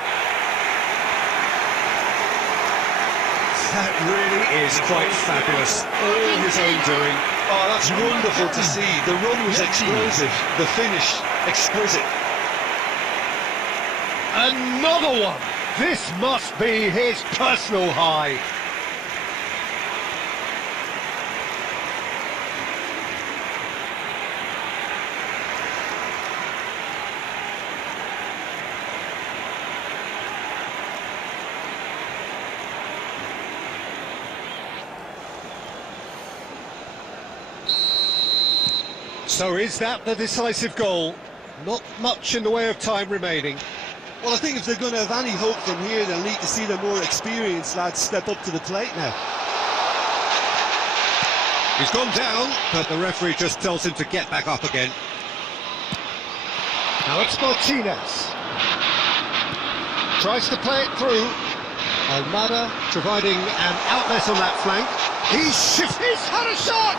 That really is quite fabulous. All his own doing. Oh, that's wonderful to see. The run was explosive, the finish exquisite. Another one. This must be his personal high. So is that the decisive goal? Not much in the way of time remaining. Well, I think if they're going to have any hope from here, they'll need to see the more experienced lads step up to the plate now. He's gone down, but the referee just tells him to get back up again. Now it's Martinez. Tries to play it through. Almada providing an outlet on that flank. He's had a shot!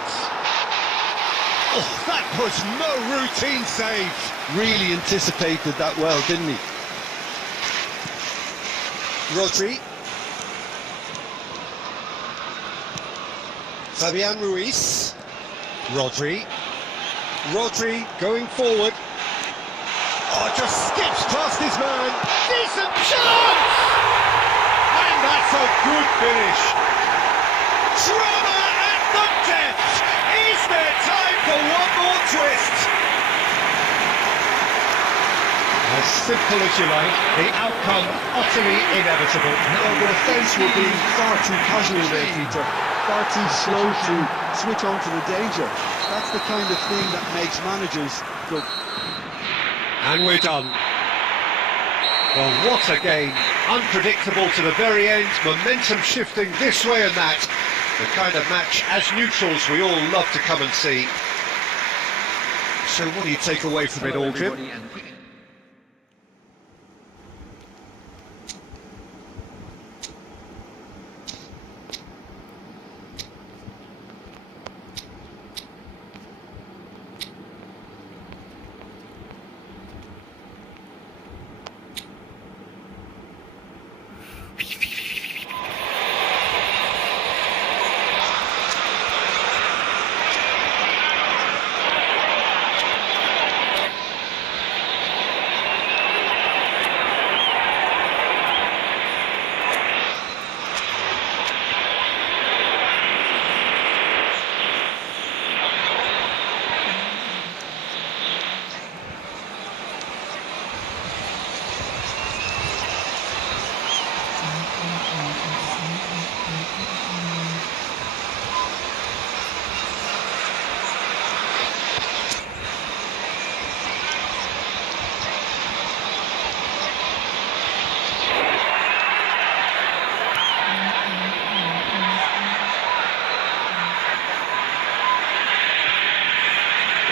Oh, that was no routine save. Really anticipated that well, didn't he? Rodri. Fabian Ruiz. Rodri. Rodri going forward. Oh, just skips past his man. Decent chance! And that's a good finish. Drama at the death. Is there time for one more twist? As simple as you like, the outcome utterly inevitable. Well, the defence will be far too casual there, Peter. Far too slow to switch on to the danger. That's the kind of thing that makes managers go. And we're done. Well, what a game. Unpredictable to the very end, momentum shifting this way and that. The kind of match, as neutrals, we all love to come and see. So what do you take away from it all, Jim?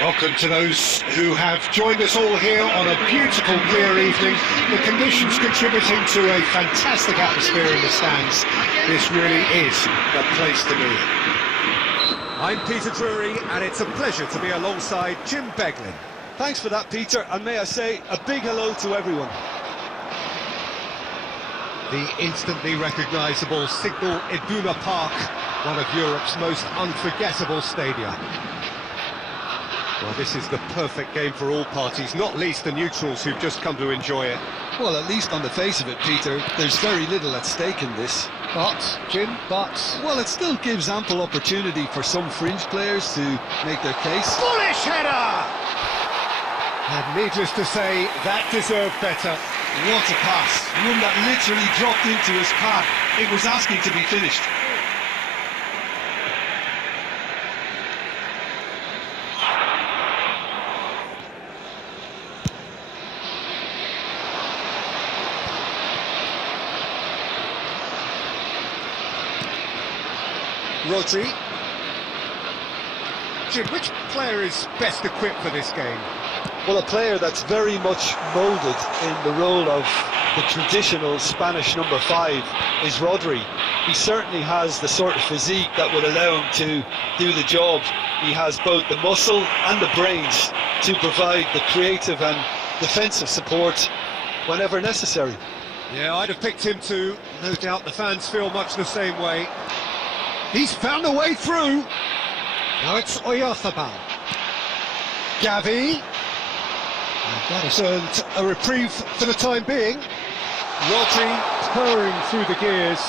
Welcome to those who have joined us all here on a beautiful, clear evening. The conditions contributing to a fantastic atmosphere in the stands. This really is the place to be. I'm Peter Drury, and it's a pleasure to be alongside Jim Beglin. Thanks for that, Peter, and may I say a big hello to everyone. The instantly recognisable Signal Iduna Park, one of Europe's most unforgettable stadia. Well, this is the perfect game for all parties, not least the neutrals who've just come to enjoy it. Well, at least on the face of it, Peter, there's very little at stake in this. But, Jim, Well, it still gives ample opportunity for some fringe players to make their case. bullish header! And needless to say, that deserved better. What a pass. One that literally dropped into his path. It was asking to be finished. Rodri. Jim, which player is best equipped for this game? Well, a player that's very much moulded in the role of the traditional Spanish number 5 is Rodri. He certainly has the sort of physique that would allow him to do the job. He has both the muscle and the brains to provide the creative and defensive support whenever necessary. Yeah, I'd have picked him too. No doubt the fans feel much the same way. He's found a way through. Now it's Oyarzabal. Gavi. And that has earned a reprieve for the time being. Rodri purring through the gears.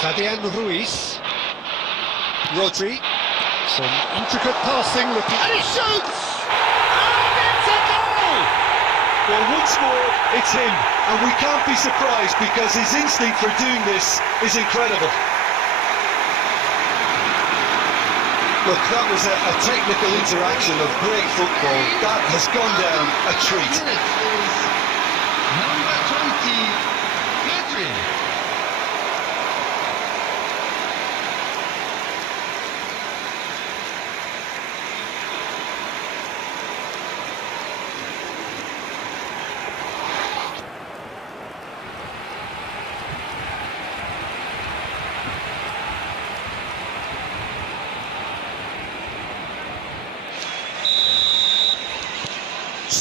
Fabian Ruiz. Rodri. Some intricate passing looking. And he shoots! And it's a goal! Well, once more, it's him, and we can't be surprised because his instinct for doing this is incredible. Look, that was a technical interaction of great football. That has gone down a treat. Number 20, Pedri.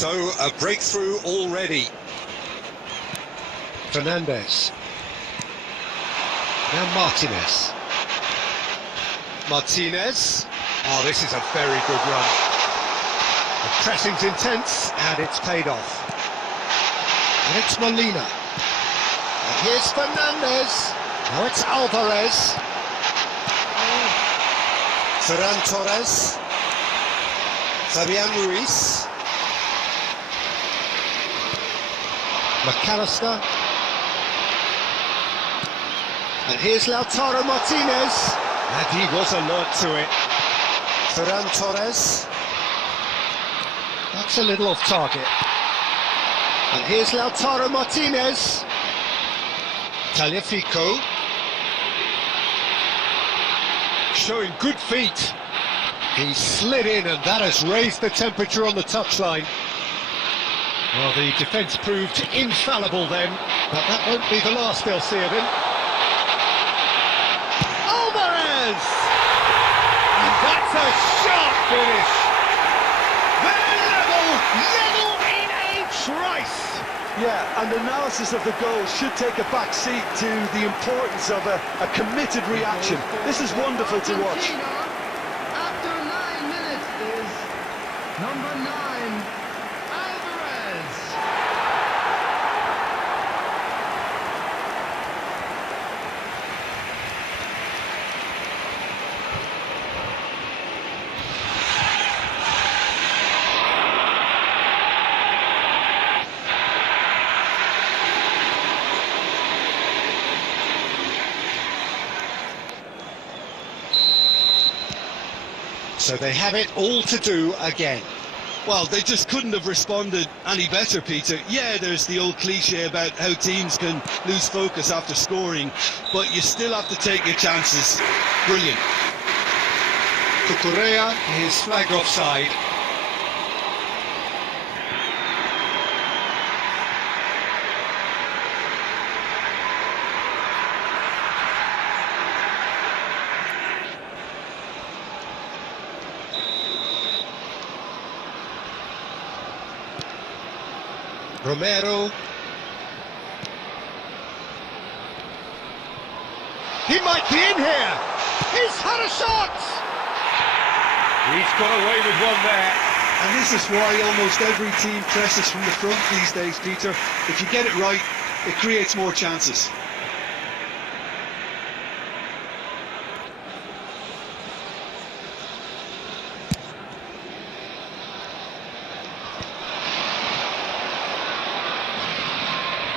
So, a breakthrough already. Fernandez. Now Martinez. Martinez. Oh, this is a very good run. The pressing's intense, and it's paid off. And it's Molina. And here's Fernandez. Now it's Alvarez. Ferran Torres. Fabian Ruiz. McAllister. And here's Lautaro Martinez. And he was alert to it. Ferran Torres. That's a little off target. And here's Lautaro Martinez. Tagliafico. Showing good feet. He slid in, and that has raised the temperature on the touchline. Well, the defence proved infallible then, but that won't be the last they'll see of him. Alvarez! And that's a sharp finish. They're level in a trice. Yeah, and analysis of the goal should take a back seat to the importance of a committed reaction. This is wonderful to watch. Argentina, after 9 minutes, is number 9, Alvarez. So they have it all to do again. Well, they just couldn't have responded any better, Peter. Yeah, there's the old cliche about how teams can lose focus after scoring, but you still have to take your chances. Brilliant. Cucurella is flagged offside. Romero. He might be in here. He's had a shot. He's got away with one there. And this is why almost every team presses from the front these days, Peter. If you get it right, it creates more chances.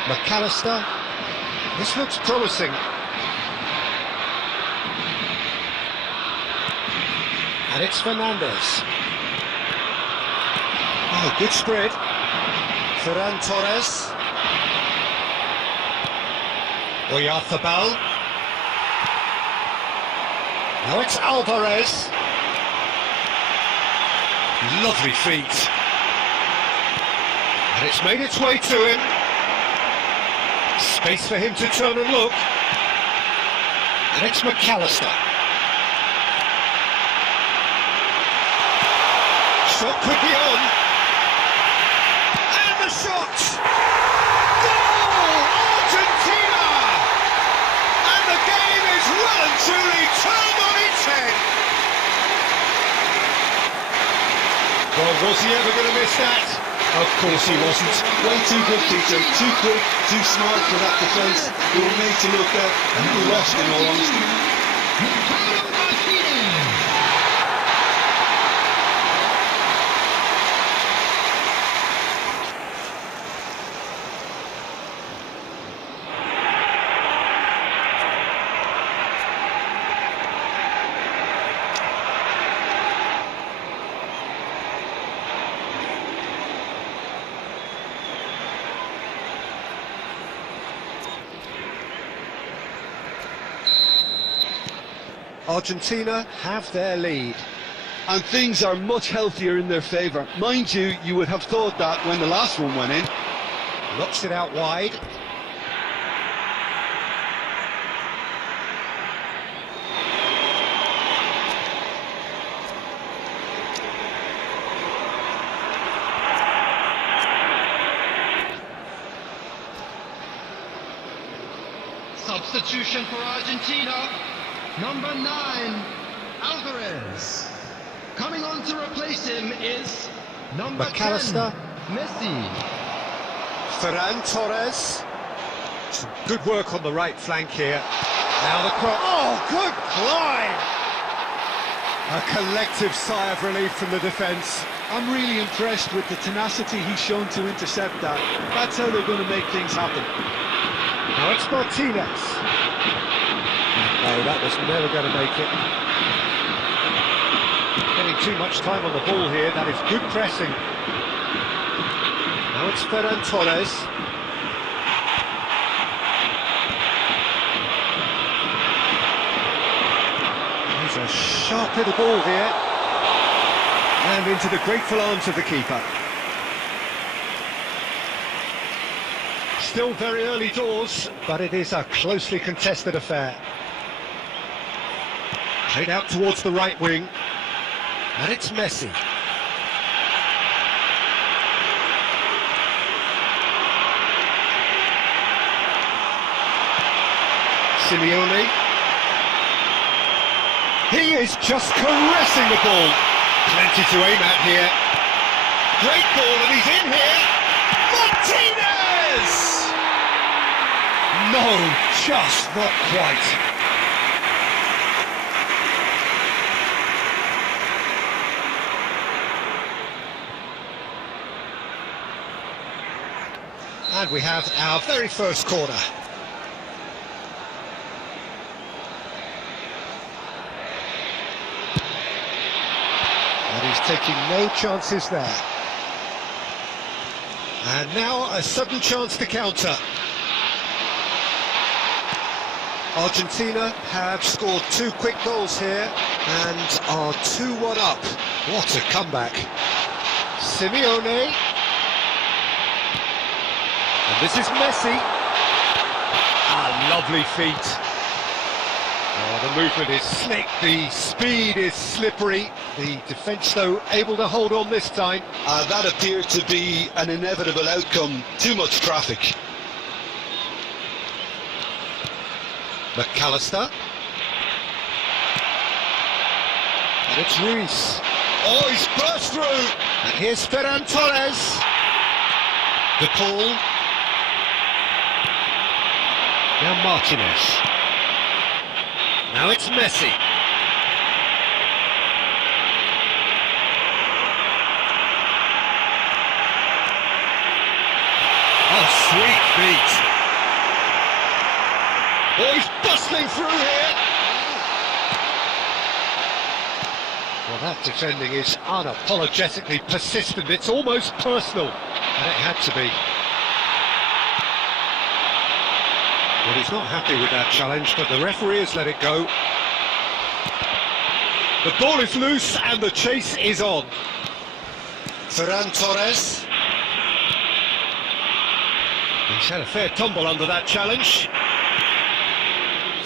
McAllister. This looks promising. And it's Fernandez. Oh, good spread. Ferran Torres. Oyarzabal. Now it's Alvarez. Lovely feet. And it's made its way to him. Space for him to turn and look. And it's McAllister. Shot could be on. And the shot! Goal! Argentina! And the game is well and truly turned on its head. Well, was he ever going to miss that? Of course he wasn't. Way too good, Peter. Too quick, too smart for that defence. We were made to look at and lost, in all honesty. Lautaro Martinez. Argentina have their lead. And things are much healthier in their favour. Mind you, you would have thought that when the last one went in. Knocks it out wide. Substitution for Argentina. Number 9, Alvarez. Coming on to replace him is number McAllister. 10, Messi. Ferran Torres. Some good work on the right flank here. Now the cross. Oh, good climb! A collective sigh of relief from the defence. I'm really impressed with the tenacity he's shown to intercept that. That's how they're going to make things happen. Now it's Martinez. No, that was never going to make it. Getting too much time on the ball here. That is good pressing. Now it's Ferran Torres. He's a sharp little ball here. And into the grateful arms of the keeper. Still very early doors, but it is a closely contested affair. Played out towards the right wing. And it's Messi. Simeone. He is just caressing the ball. Plenty to aim at here. Great ball, and he's in here. Martinez! No, just not quite. And we have our very first corner. And he's taking no chances there. And now a sudden chance to counter. Argentina have scored 2 quick goals here and are 2-1 up. What a comeback. Simeone. And this is Messi. A lovely feat. Oh, the movement is slick, the speed is slippery. The defence, though, able to hold on this time. That appeared to be an inevitable outcome. Too much traffic. McAllister. And it's Ruiz. Oh, he's burst through. And here's Ferran Torres. De Paul. Now Martinez. Now it's Messi. Oh, sweet feet. Oh, he's bustling through here. Well, that defending is unapologetically persistent. It's almost personal. And it had to be. Well, he's not happy with that challenge, but the referee has let it go. The ball is loose and the chase is on. Ferran Torres. He's had a fair tumble under that challenge.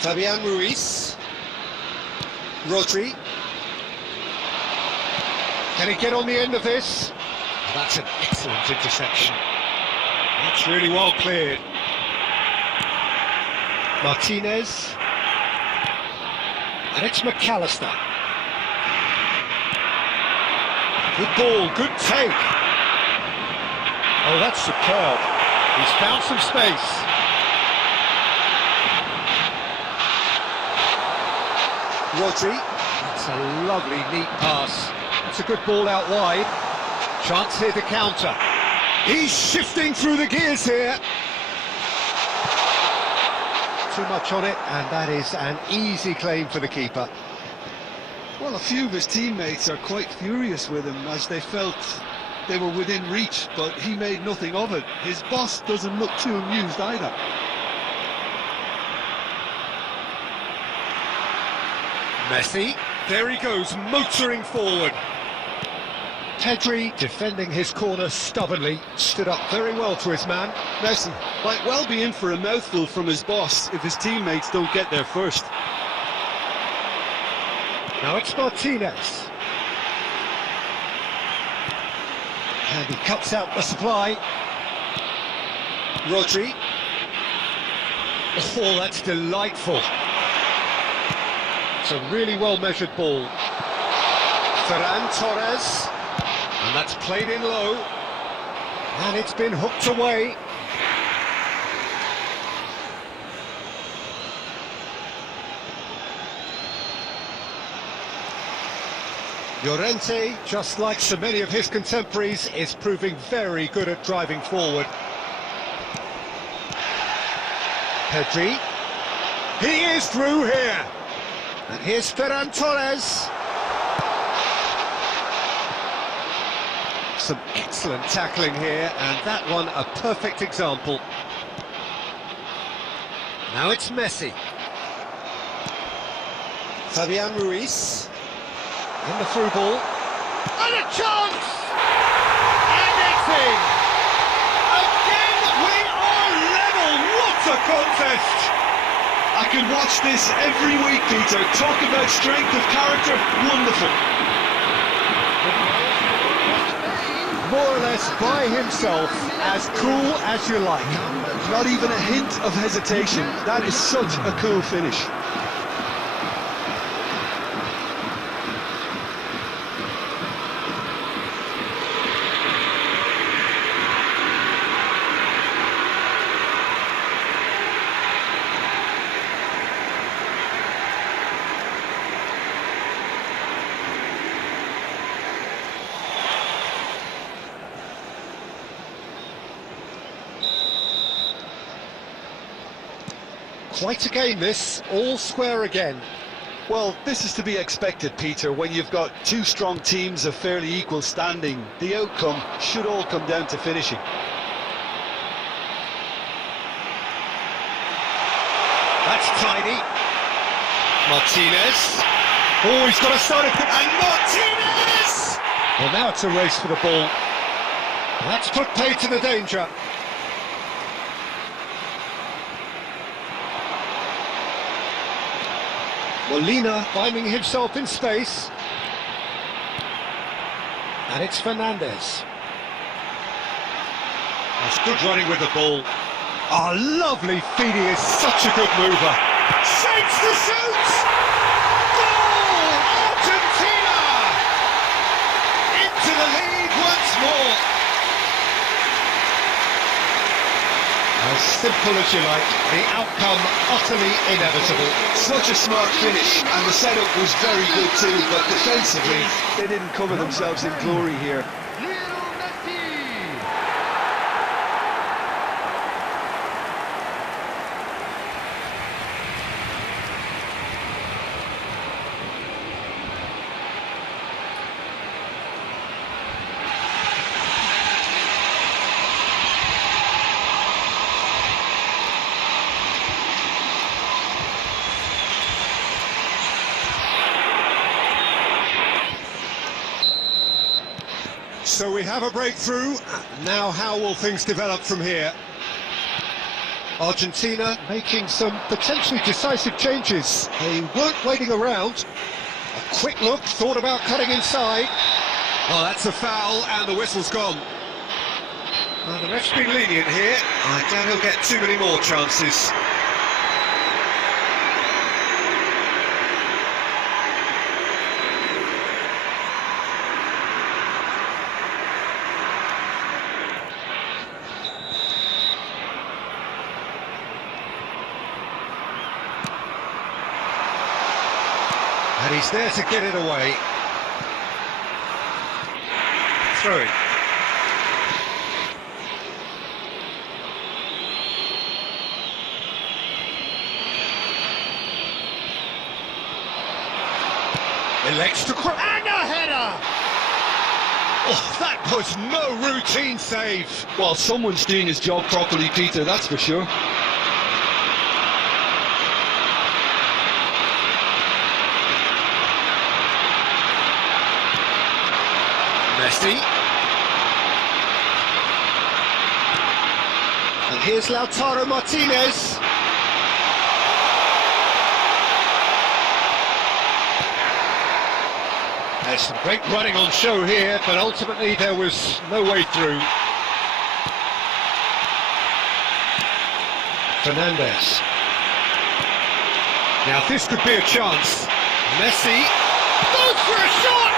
Fabian Ruiz. Rodri. Can he get on the end of this? That's an excellent interception. That's really well cleared. Martinez. And it's McAllister. Good ball, good take. Oh, that's superb. He's found some space. Rodri. That's a lovely, neat pass. That's a good ball out wide. Chance here to counter. He's shifting through the gears here. Too much on it, and that is an easy claim for the keeper. Well, a few of his teammates are quite furious with him as they felt they were within reach, but he made nothing of it. His boss doesn't look too amused either. Messi, there he goes, motoring forward. Pedri, defending his corner stubbornly, stood up very well to his man. Messi might well be in for a mouthful from his boss if his teammates don't get there first. Now it's Martinez. And he cuts out the supply. Rodri. Oh, that's delightful. It's a really well-measured ball. Ferran Torres. And that's played in low. And it's been hooked away. Llorente, just like so many of his contemporaries, is proving very good at driving forward. Pedri. He is through here. And here's Ferran Torres. Some excellent tackling here, and that one a perfect example. Now it's Messi. Fabian Ruiz. In the through ball. And a chance! And it's in! Again, we are level! What a contest! I can watch this every week, Peter. Talk about strength of character. Wonderful. More or less by himself, as cool as you like. Not even a hint of hesitation. That is such a cool finish. Quite a game this, all square again. Well, this is to be expected, Peter. When you've got two strong teams of fairly equal standing, the outcome should all come down to finishing. That's tidy. Martinez. Oh, he's got a start of... And Martinez! Well, now it's a race for the ball. That's put paid to the danger. Molina finding himself in space. And it's Fernandez. That's good running with the ball. Oh, lovely feed, he is such a good mover. Shapes the shoot! Goal! Argentina! Into the lead once more. As simple as you like, the outcome utterly inevitable. Such a smart finish, and the setup was very good too, but defensively... They didn't cover themselves in glory here. So we have a breakthrough. Now how will things develop from here? Argentina making some potentially decisive changes. They weren't waiting around. A quick look, thought about cutting inside. Oh, that's a foul, and the whistle's gone. Well, the ref's been lenient here. I doubt he'll get too many more chances. And he's there to get it away. Throw it. Elects to cross. And a header! Oh, that was no routine save. Well, someone's doing his job properly, Peter, that's for sure. Messi. And here's Lautaro Martinez. There's some great running on show here, but ultimately there was no way through. Fernandez. Now this could be a chance. Messi goes for a shot!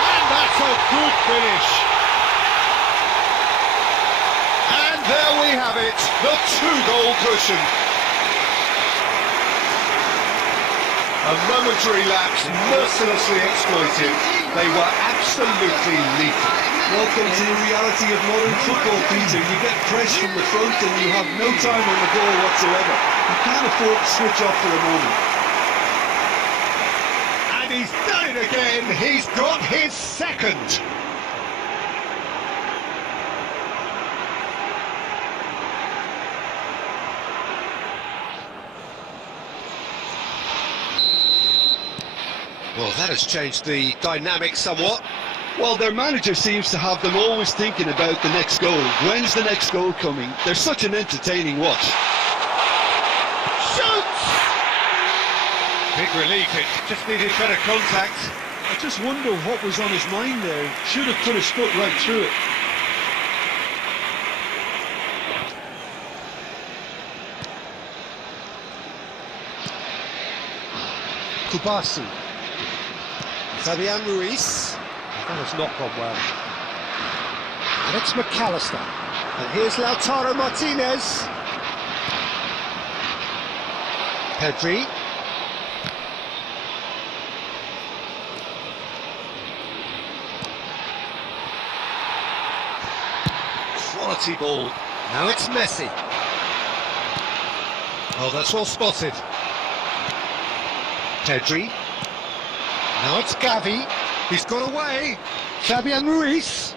And that's a good finish. And there we have it, the 2-goal cushion. A momentary lapse, mercilessly exploited. They were absolutely lethal. Welcome to the reality of modern football, Peter. You get pressed from the front and you have no time on the ball whatsoever. You can't afford to switch off for a moment. And he's done it again. He's got his second. Well, that has changed the dynamic somewhat. Well, their manager seems to have them always thinking about the next goal. When's the next goal coming? They're such an entertaining watch. Shoots! Big relief, it just needed better contact. I just wonder what was on his mind there. Should have put his foot right through it. Kubasi. Fabian Ruiz. That has not gone well. And it's McAllister. And here's Lautaro Martinez. Pedri. Quality ball. Now it's Messi. Oh, that's well spotted. Pedri. Now it's Gavi. He's got away. Fabian Ruiz.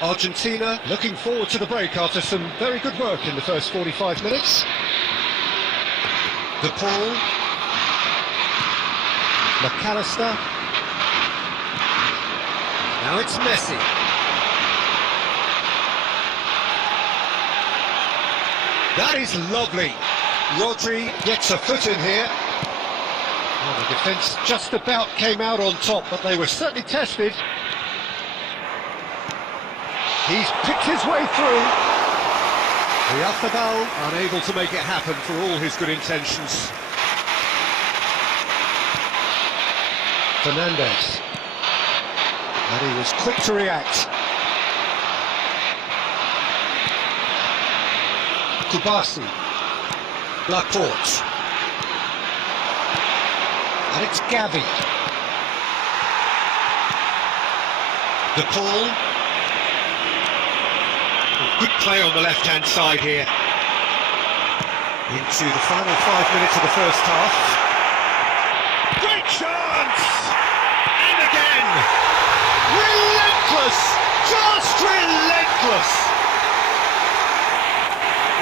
Argentina looking forward to the break after some very good work in the first 45 minutes. De Paul. McAllister. Now it's Messi. That is lovely. Rodri gets a foot in here. Well, the defence just about came out on top, but they were certainly tested. He's picked his way through. The Efootball unable to make it happen for all his good intentions. Fernandez. And he was quick to react. Kubasi. Laporte. And it's Gavi. De Paul. Good play on the left-hand side here. Into the final 5 minutes of the first half. Great chance! And again! Relentless! Just relentless!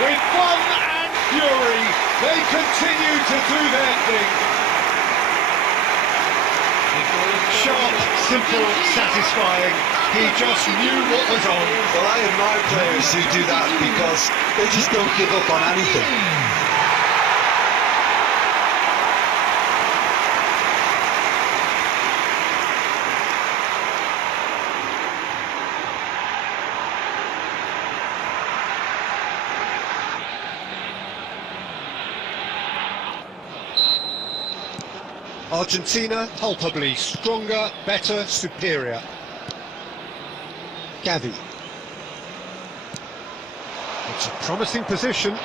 With fun and fury, they continue to do their thing. Sharp, simple, satisfying. He just knew what was on. Well, I admire players who do that because they just don't give up on anything. Argentina, palpably stronger, better, superior. Gavi. It's a promising position.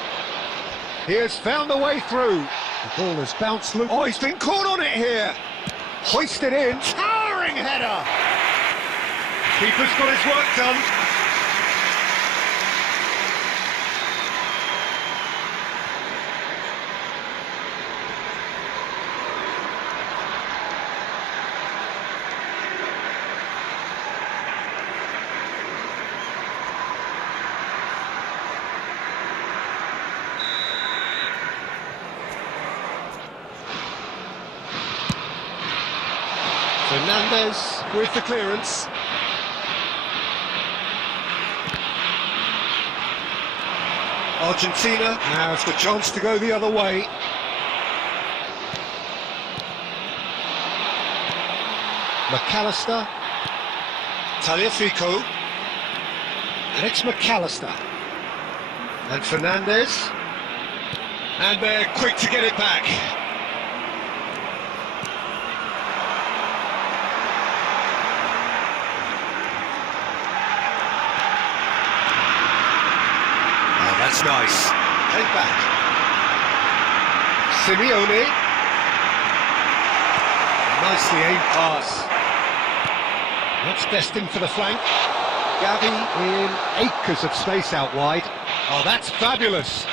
He has found a way through. The ball has bounced loose. Oh, he's been caught on it here. Hoisted in. Towering header. Keeper's got his work done. Fernandez with the clearance. Argentina has the chance to go the other way. McAllister. Tagliafico. And it's McAllister. And Fernandez. And they're quick to get it back. Oh, that's nice. Take back. Simeone. Nicely aimed pass. That's destined for the flank. Gavi in acres of space out wide. Oh, that's fabulous.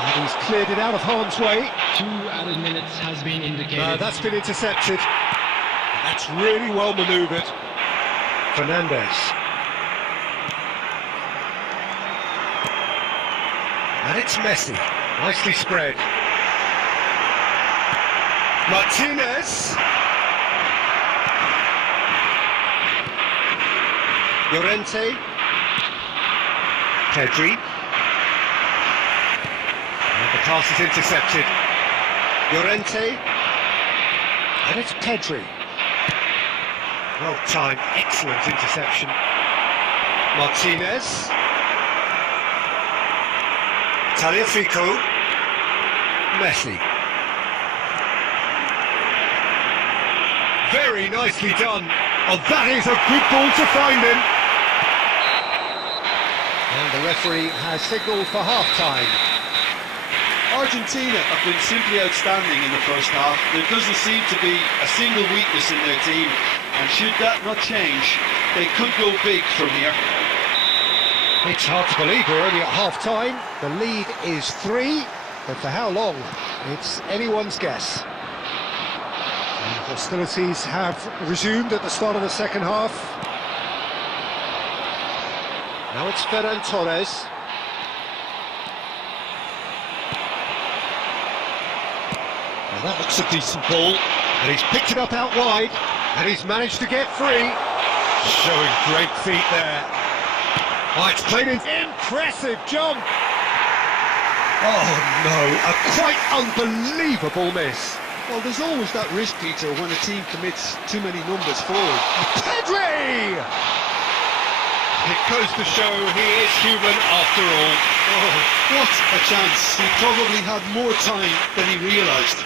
And he's cleared it out of harm's way. 2 added minutes has been indicated. That's been intercepted. And that's really well manoeuvred. Fernandez. And it's Messi. Nicely spread. Martinez. Llorente. Pedri. And the pass is intercepted. Llorente. And it's Pedri. Well timed, excellent interception. Martinez. Tagliafico. Messi. Very nicely done. Oh, that is a good ball to find him. And the referee has signalled for half-time. Argentina have been simply outstanding in the first half. There doesn't seem to be a single weakness in their team, and should that not change, they could go big from here. It's hard to believe we're only at half-time. The lead is 3, but for how long? It's anyone's guess. And hostilities have resumed at the start of the second half. Now it's Ferran Torres. Well, that looks a decent ball. And he's picked it up out wide. And he's managed to get free. Showing great feet there. Oh, it's played in. Impressive jump. Oh no, a quite unbelievable miss. Well, there's always that risk, Peter, when a team commits too many numbers forward. Pedri! It goes to show he is human after all. Oh, what a chance. He probably had more time than he realised.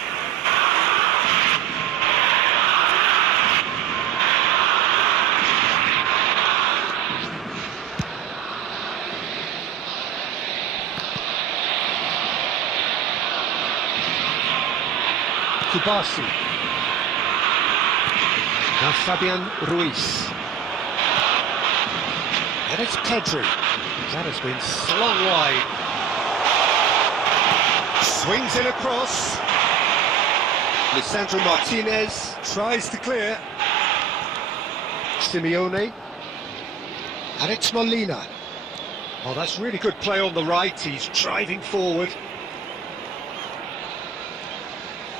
Kubasi. Now Fabian Ruiz. And it's Pedri. That has been slung wide. Swings it across. Lisandro Martinez tries to clear. Simeone. And it's Molina. Oh, that's really good play on the right. He's driving forward.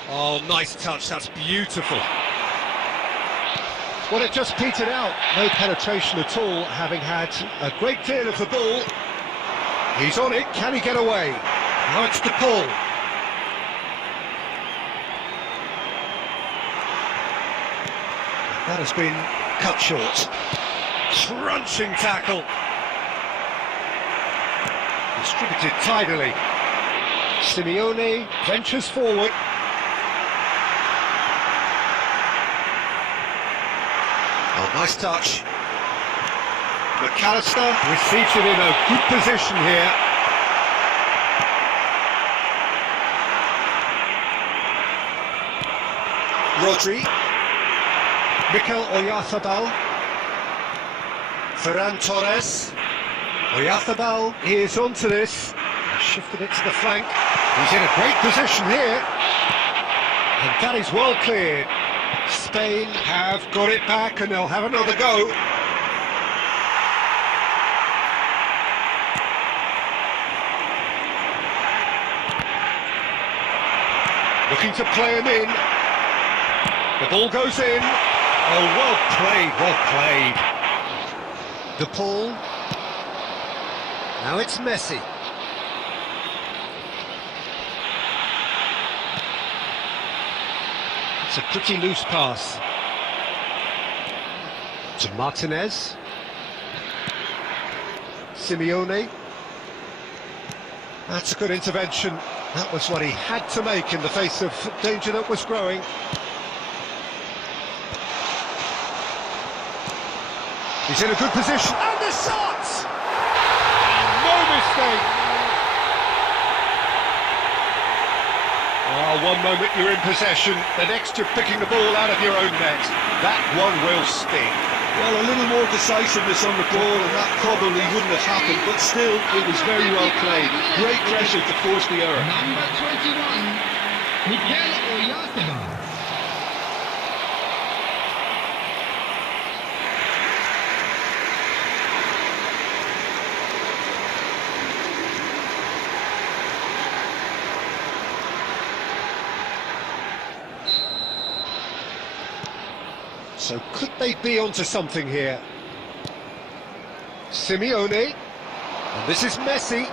Oh, nice touch, that's beautiful. Well, it just petered out. No penetration at all, having had a great deal of the ball. He's on it, can he get away? Now it's the pull. That has been cut short. Crunching tackle. Distributed tidily. Simeone ventures forward. Oh, nice touch. McAllister receives it in a good position here. Rodri. Mikel Oyarzabal. Ferran Torres. Oyarzabal is onto this. Shifted it to the flank. He's in a great position here. And that is well cleared. Spain have got it back and they'll have another go. Looking to play him in. The ball goes in. Oh, well played, well played. The pull. Now it's Messi. It's a pretty loose pass. To Martinez. Simeone. That's a good intervention. That was what he had to make in the face of danger that was growing. He's in a good position, and the shot! No mistake! One moment you're in possession, the next you're picking the ball out of your own net. That one will sting. Well, a little more decisiveness on the ball, and that probably wouldn't have happened, but still, it was very well played. Great pressure to force the error. Number 21, Mikel Oyarzabal. So could they be onto something here? Simeone, and this is Messi.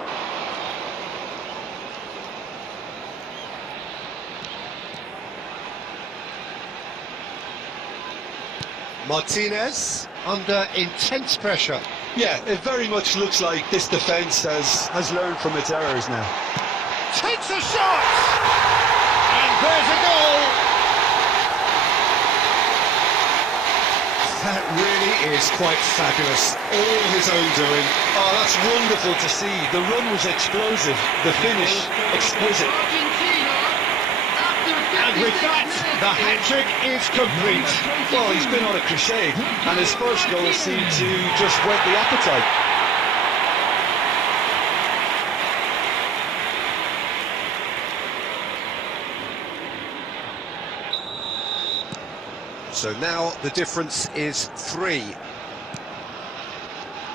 Martinez under intense pressure. Yeah, it very much looks like this defence has learned from its errors now. Takes a shot! And there's a goal! That really is quite fabulous. All his own doing. Oh, that's wonderful to see. The run was explosive, the finish exquisite. Argentina, after 50 And with that, the hat-trick is complete. Well, he's been on a crusade, and his first goal seemed to just whet the appetite. So now the difference is 3.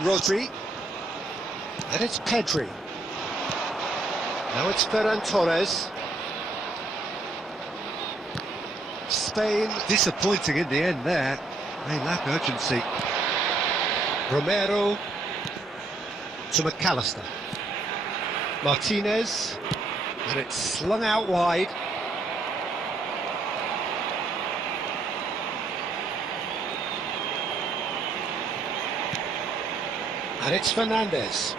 Rodri. And it's Pedri. Now it's Ferran Torres. Spain disappointing in the end there. They lack urgency. Romero to McAllister. Martinez. And it's slung out wide. And it's Fernandez.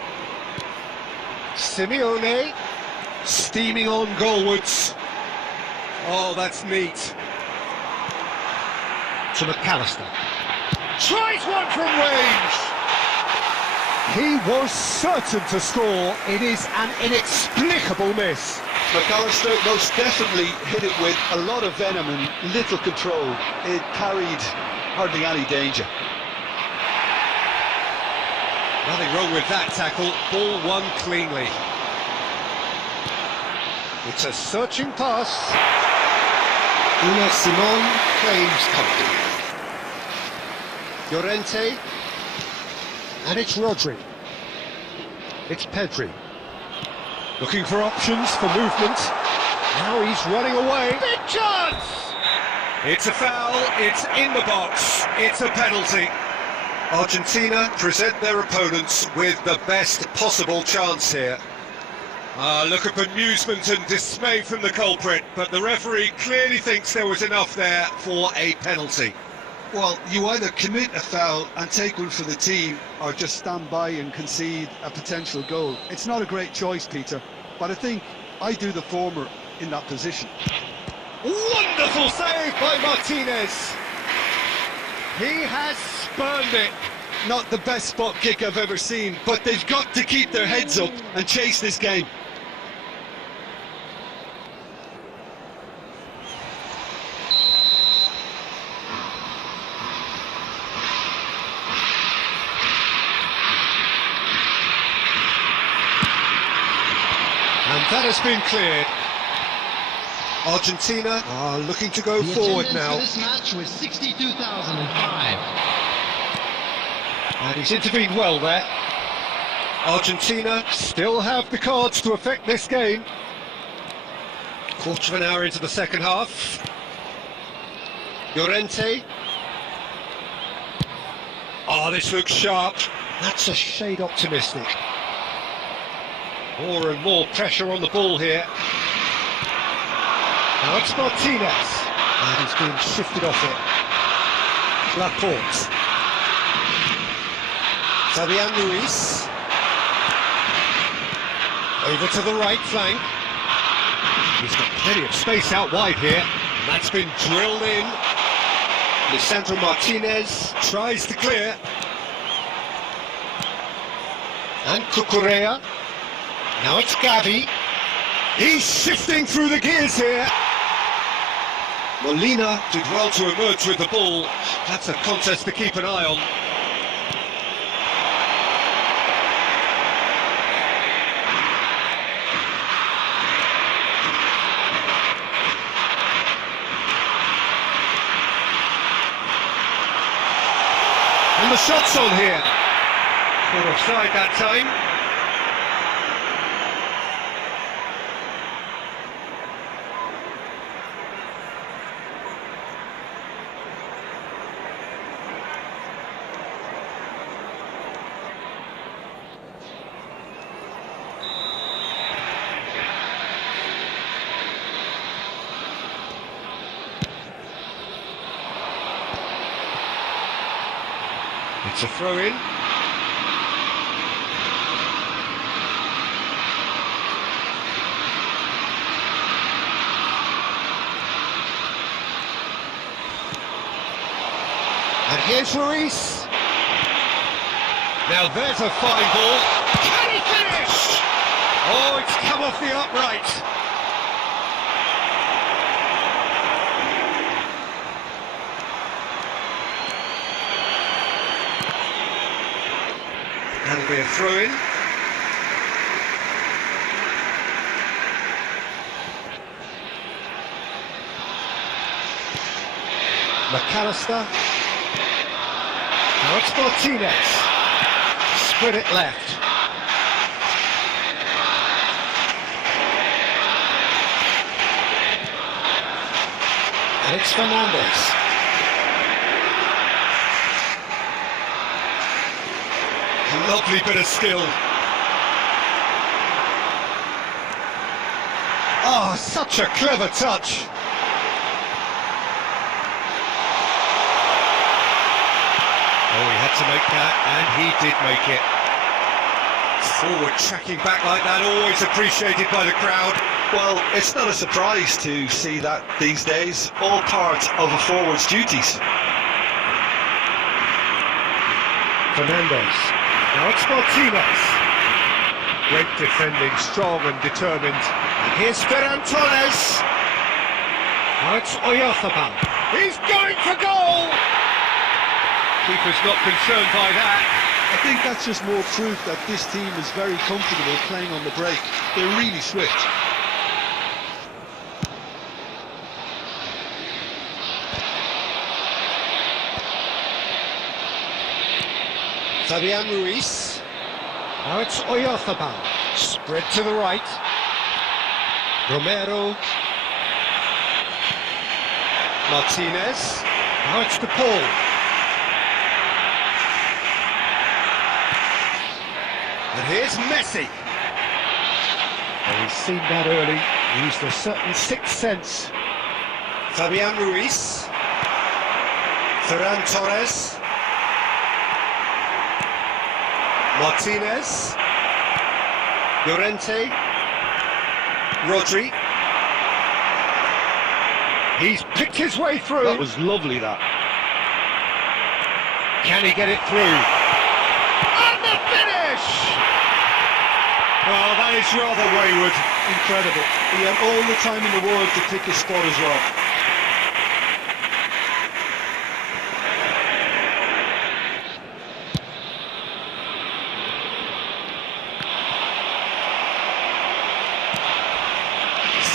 Simeone, steaming on goalwards. Oh, that's neat. To McAllister. Tries one from range. He was certain to score. It is an inexplicable miss. McAllister most definitely hit it with a lot of venom and little control. It carried hardly any danger. Nothing wrong with that tackle, ball won cleanly. It's a searching pass. Una Simon claims company. Llorente. And it's Rodri. It's Pedri. Looking for options for movement. Now he's running away. Big chance! It's a foul, it's in the box, it's a penalty. Argentina present their opponents with the best possible chance here. Look at bemusement and dismay from the culprit, but the referee clearly thinks there was enough there for a penalty. Well, you either commit a foul and take one for the team, or just stand by and concede a potential goal. It's not a great choice, Peter, but I think I do the former in that position. Wonderful save by Martinez. He has spurned it. Not the best spot kick I've ever seen, but they've got to keep their heads up and chase this game. And that has been cleared. Argentina are looking to go forward now. For this match was 62,005. And he's intervened well there. Argentina still have the cards to affect this game. Quarter of an hour into the second half. Llorente. Oh, this looks sharp. That's a shade optimistic. More and more pressure on the ball here. Now it's Martinez. And he's being shifted off it. Laporte. Fabian Ruiz. Over to the right flank. He's got plenty of space out wide here. That's been drilled in. Lisandro Martinez tries to clear. And Cucurella. Now it's Gavi. He's shifting through the gears here. Molina did well to emerge with the ball. That's a contest to keep an eye on. And the shot's on here. Caught offside that time. It's a throw-in. And here's Ruiz. Now there's a fine ball. Can he finish? Oh, it's come off the upright. That'll be a throw-in. McAllister. Now it's Martinez. Spread it left. And it's Fernandez. Lovely bit of skill. Oh, such a clever touch. Oh, he had to make that, and he did make it. Forward tracking back like that, always appreciated by the crowd. Well, it's not a surprise to see that these days, all part of a forward's duties. Fernandez. Now it's Martinez. Great defending, strong and determined. And here's Ferran Torres. Now it's Oyarzabal. He's going for goal! Keeper's not concerned by that. I think that's just more proof that this team is very comfortable playing on the break. They're really swift. Fabian Ruiz. Now it's Oyarzabal. Spread to the right. Romero. Martinez. Now it's DePaul. And here's Messi. And he's seen that early. Used a certain sixth sense. Fabian Ruiz. Ferran Torres. Martinez, Llorente, Rodri. He's picked his way through. That was lovely, that. Can he get it through? And the finish! Well, that is rather wayward. Incredible. He had all the time in the world to pick his spot as well.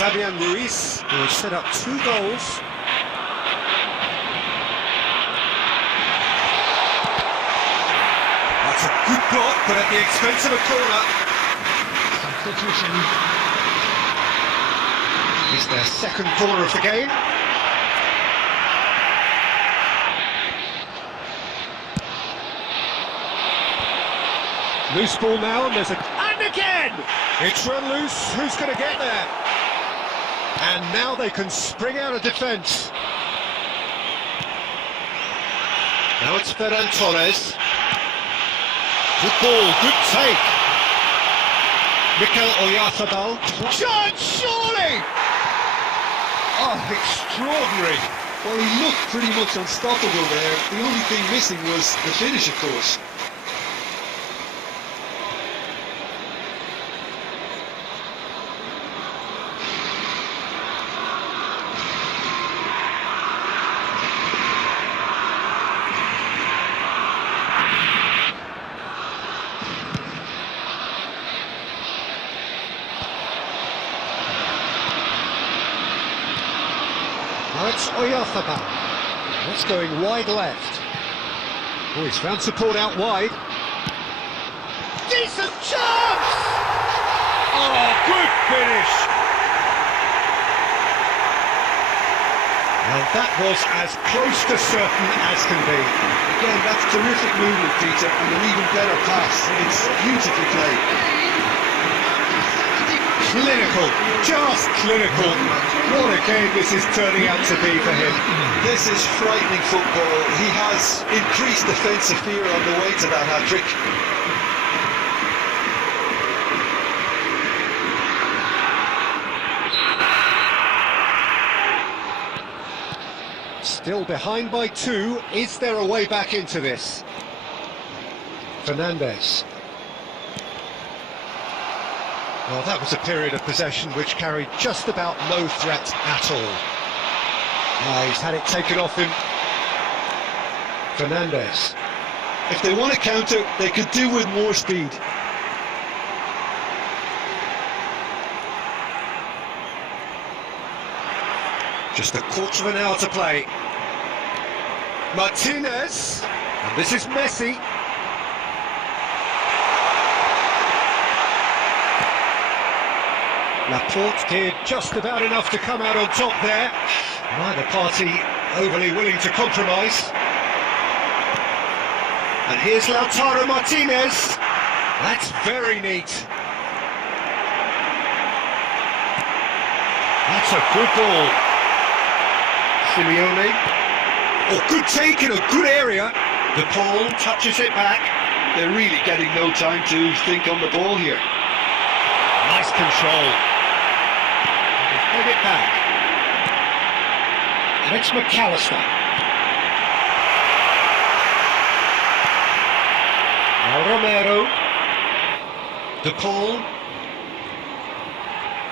Fabian Ruiz, who has set up 2 goals. That's a good block, but at the expense of a corner. Substitution. It's their second corner of the game. Loose ball now, and there's a... And again! It's run loose, who's going to get there? And now they can spring out of defence. Now it's Ferran Torres. Good ball, good take. Mikel Oyarzabal. Chance, surely! Oh, extraordinary. Well, he looked pretty much unstoppable there. The only thing missing was the finish, of course. Now it's Oyarzabal. That's going wide left. Oh, he's found support out wide. Decent chance! Oh, good finish! Well, that was as close to certain as can be. Again, that's terrific movement, Peter, and an even better pass. It's beautifully played. Clinical, just clinical. What a game this is turning out to be for him. This is frightening football. He has increased defensive fear on the way to that hat-trick. Still behind by 2. Is there a way back into this? Fernandes. Well, that was a period of possession which carried just about no threat at all. He's had it taken off him. Fernandes. If they want to counter, they could do with more speed. Just a quarter of an hour to play. Martinez. And this is Messi. Laporte did just about enough to come out on top there. Neither party overly willing to compromise. And here's Lautaro Martinez. That's very neat. That's a good ball. Simeone. Oh, good take in a good area. De Paul touches it back. They're really getting no time to think on the ball here. Nice control. Head it back. And it's McAllister. Now Romero. De Paul.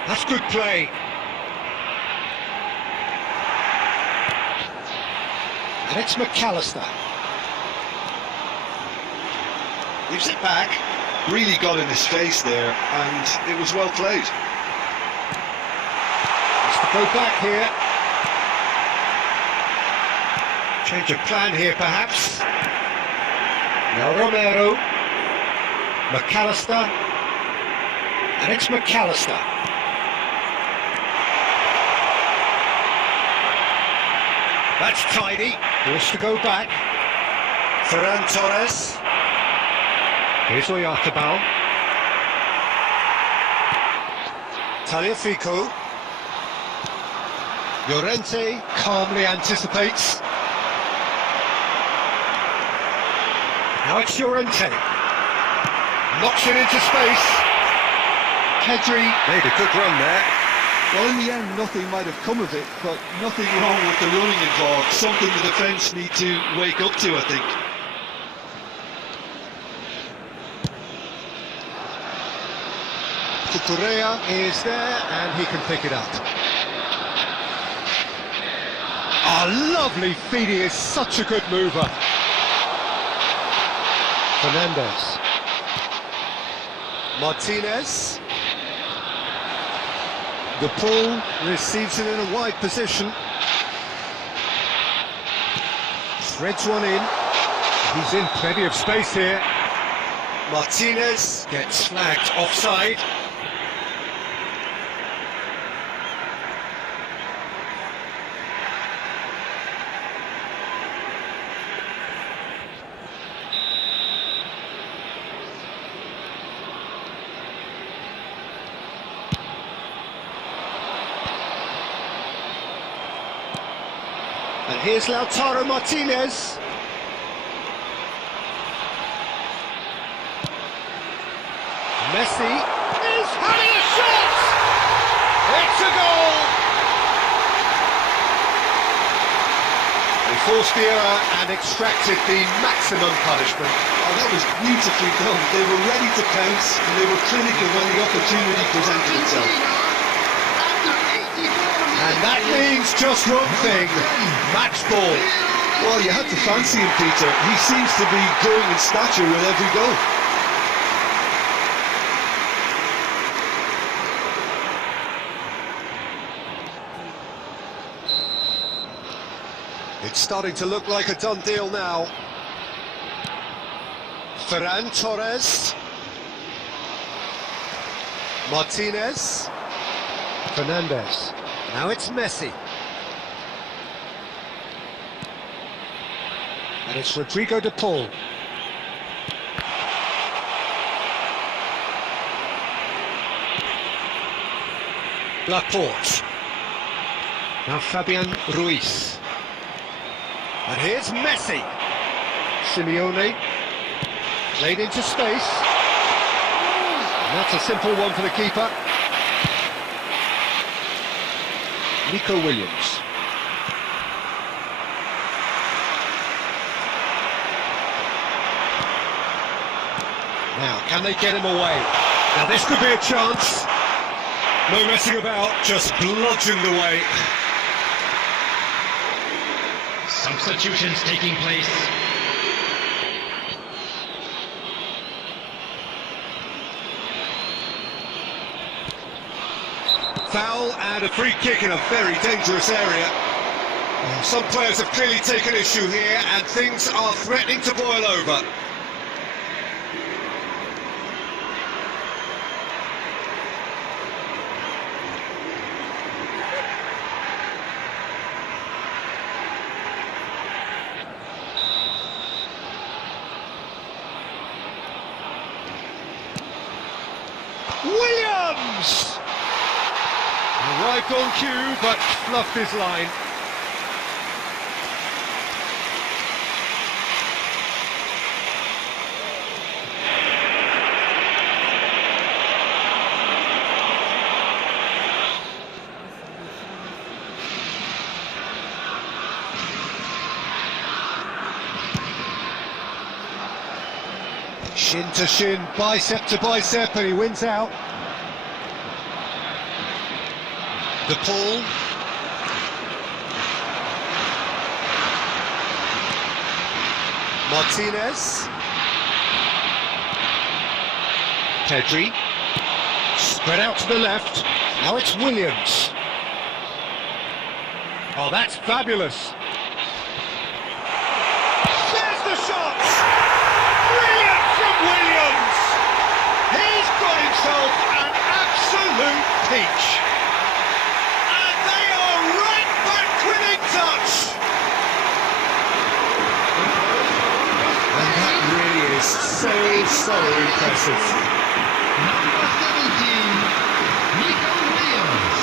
That's good play. And it's McAllister. Gives it back. Really got in his face there, and it was well played. Go back here. Change of plan here, perhaps. Now Romero. McAllister. And it's McAllister. That's tidy. Forced to go back. Ferran Torres. Here's Oyarzabal. Tagliafico. Llorente calmly anticipates. Now it's Llorente. Knocks it into space. Pedri made a good run there. Well, in the end, nothing might have come of it, but nothing wrong with the running involved. Something the defence need to wake up to, I think. Cucurella is there, and he can pick it up. Oh, lovely feed, he is such a good mover. Fernandes. Martinez. De Paul receives it in a wide position. Threads one in. He's in plenty of space here. Martinez gets flagged offside. And here's Lautaro Martinez. Messi is Having a shot! It's a goal! They forced the error and extracted the maximum punishment. Oh, that was beautifully done. They were ready to pounce and they were clinical when the opportunity presented itself. And that means just one thing, match ball. Well, you had to fancy him, Peter. He seems to be growing in stature with every goal. It's starting to look like a done deal now. Ferran Torres. Martinez. Fernandez. Now it's Messi. And it's Rodrigo de Paul. Laporte. Now Fabian Ruiz. And here's Messi. Simeone. Played into space. And that's a simple one for the keeper. Nico Williams. Now, can they get him away? Now this could be a chance. No messing about, just bludgeoned away. Substitutions taking place. Foul and a free kick in a very dangerous area. Some players have clearly taken issue here and things are threatening to boil over. Williams! Arrived on cue, but fluffed his line. Shin to shin, bicep to bicep, and he wins out. De Paul. Martinez. Pedri. Spread out to the left. Now it's Williams. Oh, that's fabulous. There's the shot! Brilliant from Williams! He's got himself an absolute peach. And they are right back within touch. And that really is so impressive. Number 17, Nico Williams.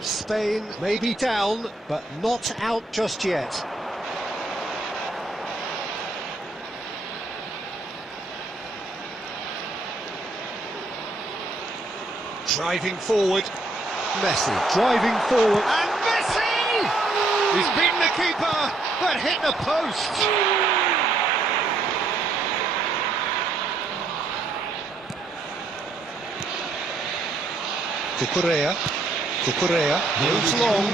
Spain may be down, but not out just yet. Driving forward, Messi driving forward, and Messi! He's beaten the keeper, but hit the post. Cucurella moves long.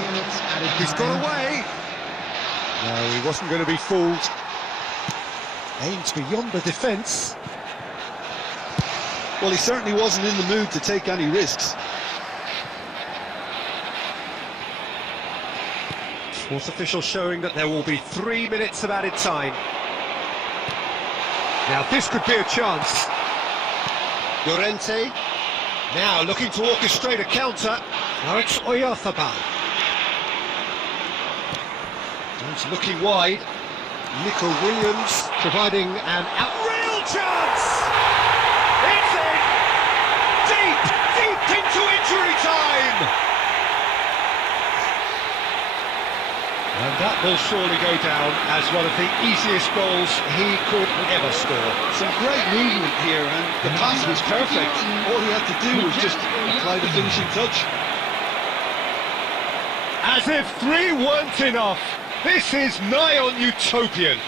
He's got away. No, he wasn't going to be fooled. Aims beyond the defence. Well, he certainly wasn't in the mood to take any risks. Fourth official showing that there will be 3 minutes of added time. Now this could be a chance. Llorente. Now looking to orchestrate a counter. Now it's Oyarzabal. He's looking wide. Nico Williams providing an real chance! It's in! Deep, deep into injury time! And that will surely go down as one of the easiest goals he could ever score. Some great movement here, and the pass was perfect. All he had to do was just apply the finishing touch. As if 3 weren't enough, this is nigh on utopian.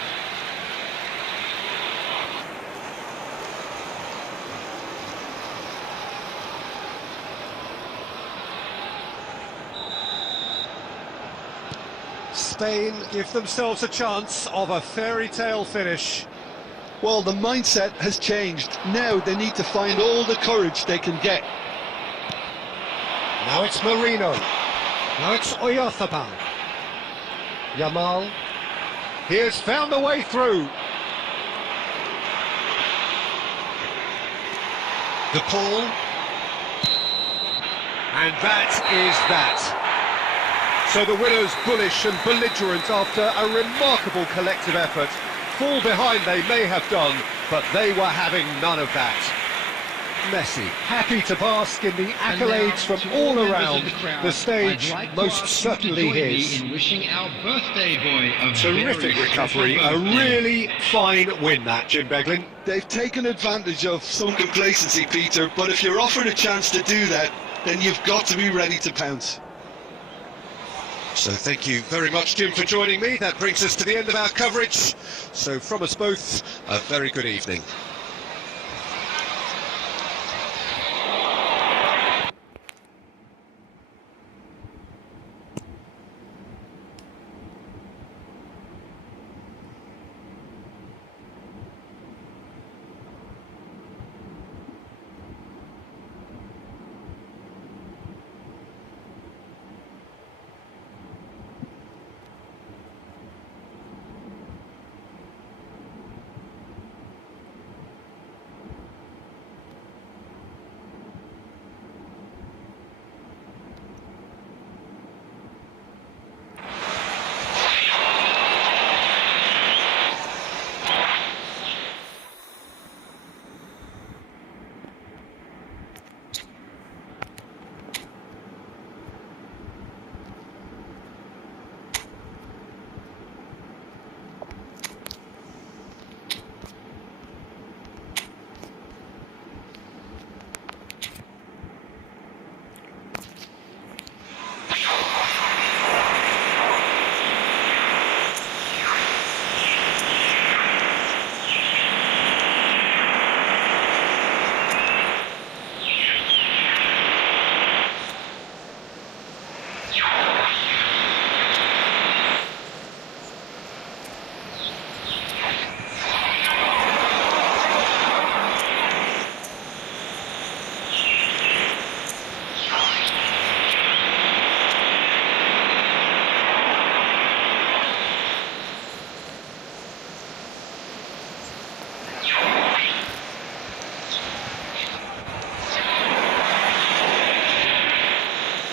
Spain give themselves a chance of a fairy tale finish. Well, the mindset has changed. Now they need to find all the courage they can get. Now it's Marino. Now it's Oyarzabal. Yamal. He has found a way through. The Paul. And that is that. So the winners bullish and belligerent after a remarkable collective effort. Fall behind they may have done, but they were having none of that. Messi, happy to bask in the accolades from all around. The stage most certainly his. In wishing our birthday boy a Terrific very recovery, happy a birthday. really fine win that, Jim Beglin. They've taken advantage of some complacency, Peter, but if you're offered a chance to do that, then you've got to be ready to pounce. So thank you very much, Jim, for joining me. That brings us to the end of our coverage. So from us both, a very good evening.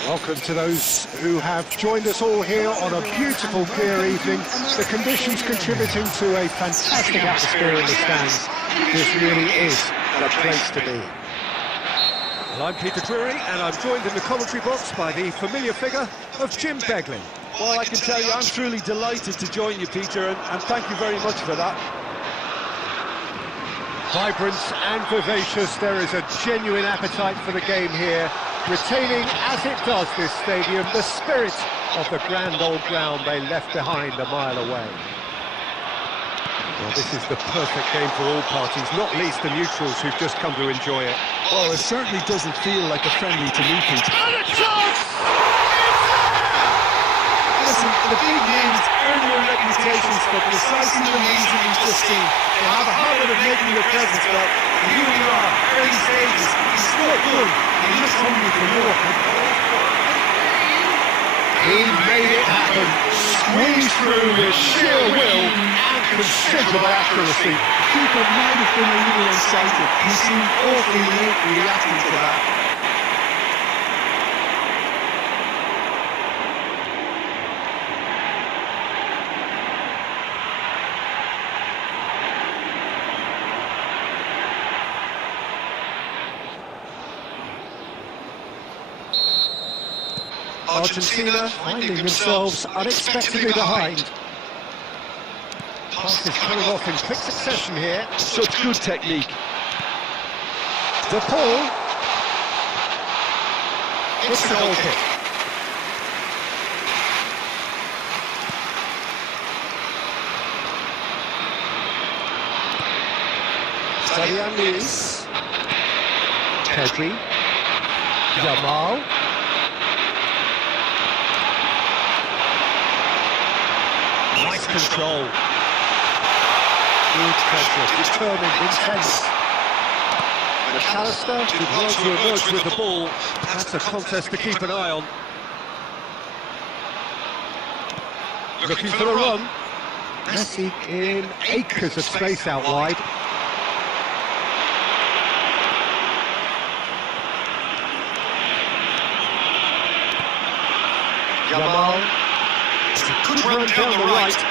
Welcome to those who have joined us all here on a beautiful, clear evening. The conditions contributing to a fantastic atmosphere in the stands. This really is a place to be. Well, I'm Peter Drury, and I'm joined in the commentary box by the familiar figure of Jim Beglin. Well, I can tell you, I'm truly delighted to join you, Peter, and thank you very much for that. Vibrant and vivacious, there is a genuine appetite for the game here, retaining, as it does this stadium, the spirit of the grand old ground they left behind a mile away. Well, this is the perfect game for all parties, not least the neutrals who've just come to enjoy it. Well, it certainly doesn't feel like a friendly to me, Peter. And a chance! Listen, the big names earn their reputations for precisely the reason we've just seen. They have a habit of making their presence felt. And here we are, early stages. He's still good, and he looks hungry for more. He made it happen, squeezed through with sheer will and considerable accuracy. Keeper might have been a little excited. He seemed awfully late reacting to that. Argentina finding themselves unexpectedly behind. Pass is coming off in quick succession here. Such good technique. De Paul. It's the goal kick. Fabian Luis. Pedri. Yamal. Nice control. Good pressure, determined, intense. McAllister did well to emerge with the ball. That's a contest to keep an eye on. Looking for the run. Messi in acres of space out wide. Yamal. It's a good run down the right.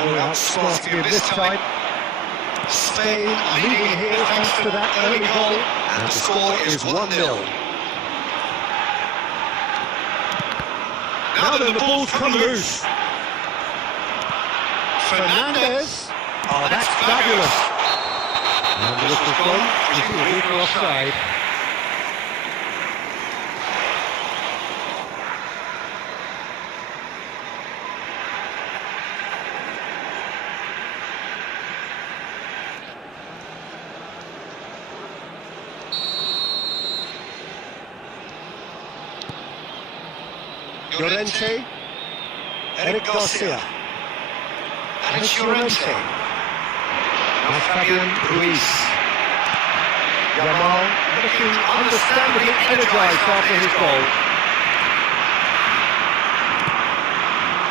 Oh, outsmarting him this time. Spain leading here thanks to that early goal. And the score is 1-0. Now then, the ball's come loose. Fernandez. Oh, that's fabulous. And the whistle's gone. He's for offside. Llorente, Eric Garcia, and it's Llorente. Now Fabian Ruiz. Yamal looking understandably energised after his goal.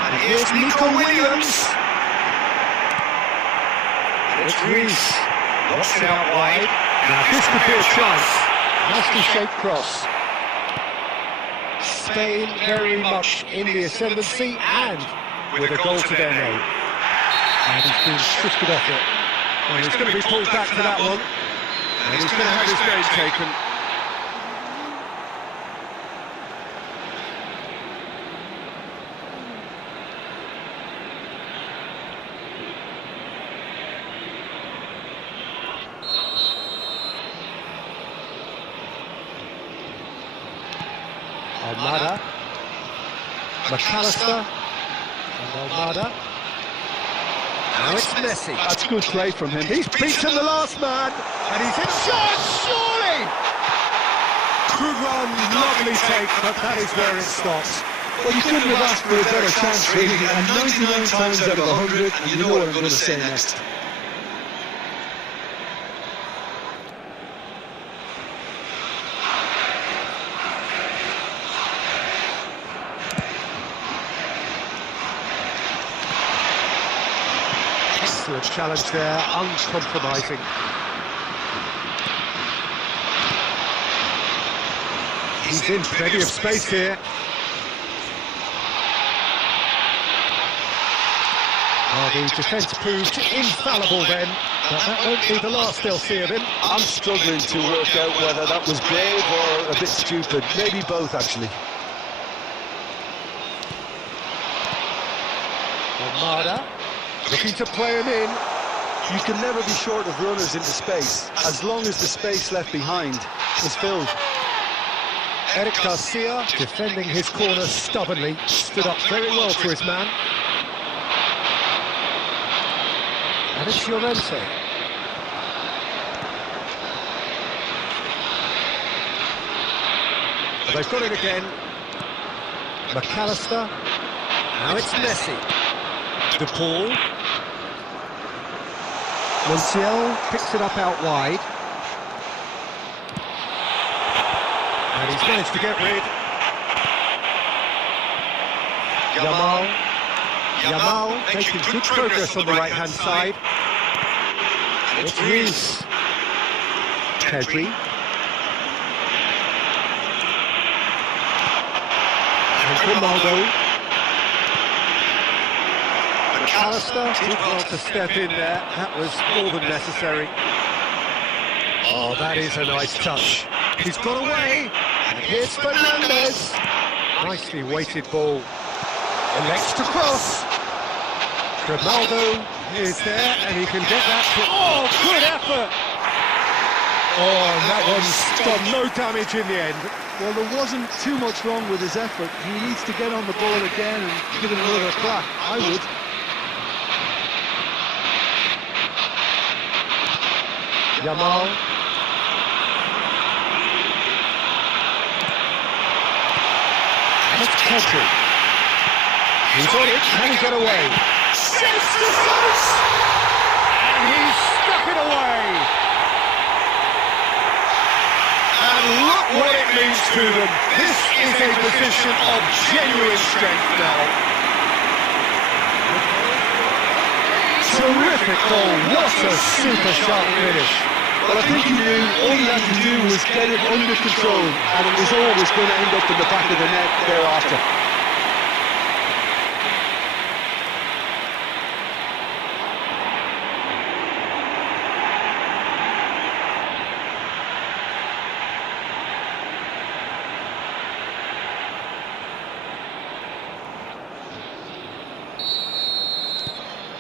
And here's Nico Williams. And it's Ruiz. Knocks it out wide. Now this could be a chance. Nicely shaped cross. Spain very much in the ascendancy and with a goal to their name. And he's been shifted off it. And he's going to be pulled back to that one. And he's going to have his game taken. Almada, McAllister, and Almada. Now it's Messi. That's good play from him. He's beaten the last man, and he's in shot, surely! Good run, lovely take, but that is where it stops. Well, you couldn't have asked for a better chance, really. And 99 times out of 100, and you know what I'm going to say next. Excellent challenge there, uncompromising. He's in plenty of space here. Oh, the defence proved infallible then, but that won't be the last they'll see of him. I'm struggling to work out whether that was brave or a bit stupid. Maybe both, actually. Almada, looking to play him in. You can never be short of runners into space, as long as the space left behind is filled. Eric Garcia, defending his corner stubbornly, stood up very well for his man. And it's Llorente. They've got it again. McAllister. Now it's Messi. De Paul. Montiel picks it up out wide. And he's managed to get rid. Yamal making good progress on the right-hand side. And it's Ruiz. Pedri. And Ronaldo. McAllister did well to step in there. That was more than necessary. Oh, that is a nice touch. He's got away. And here's Fernandez. Nicely weighted ball. Elects to cross. Ronaldo is there, and he can get that. Oh, good effort! Oh, and that one's done no damage in the end. Well, there wasn't too much wrong with his effort. He needs to get on the ball again and give it another crack. I would. Yamal. That's Pedri. He's on it. Can he get away? Shoots the shot! And he's stuck it away. And look what it means to them. This is a position of genuine strength now. Terrific goal. What a super sharp finish. Well, I think he knew all he had to do was get it under control, and it was always going to end up in the back of the net thereafter.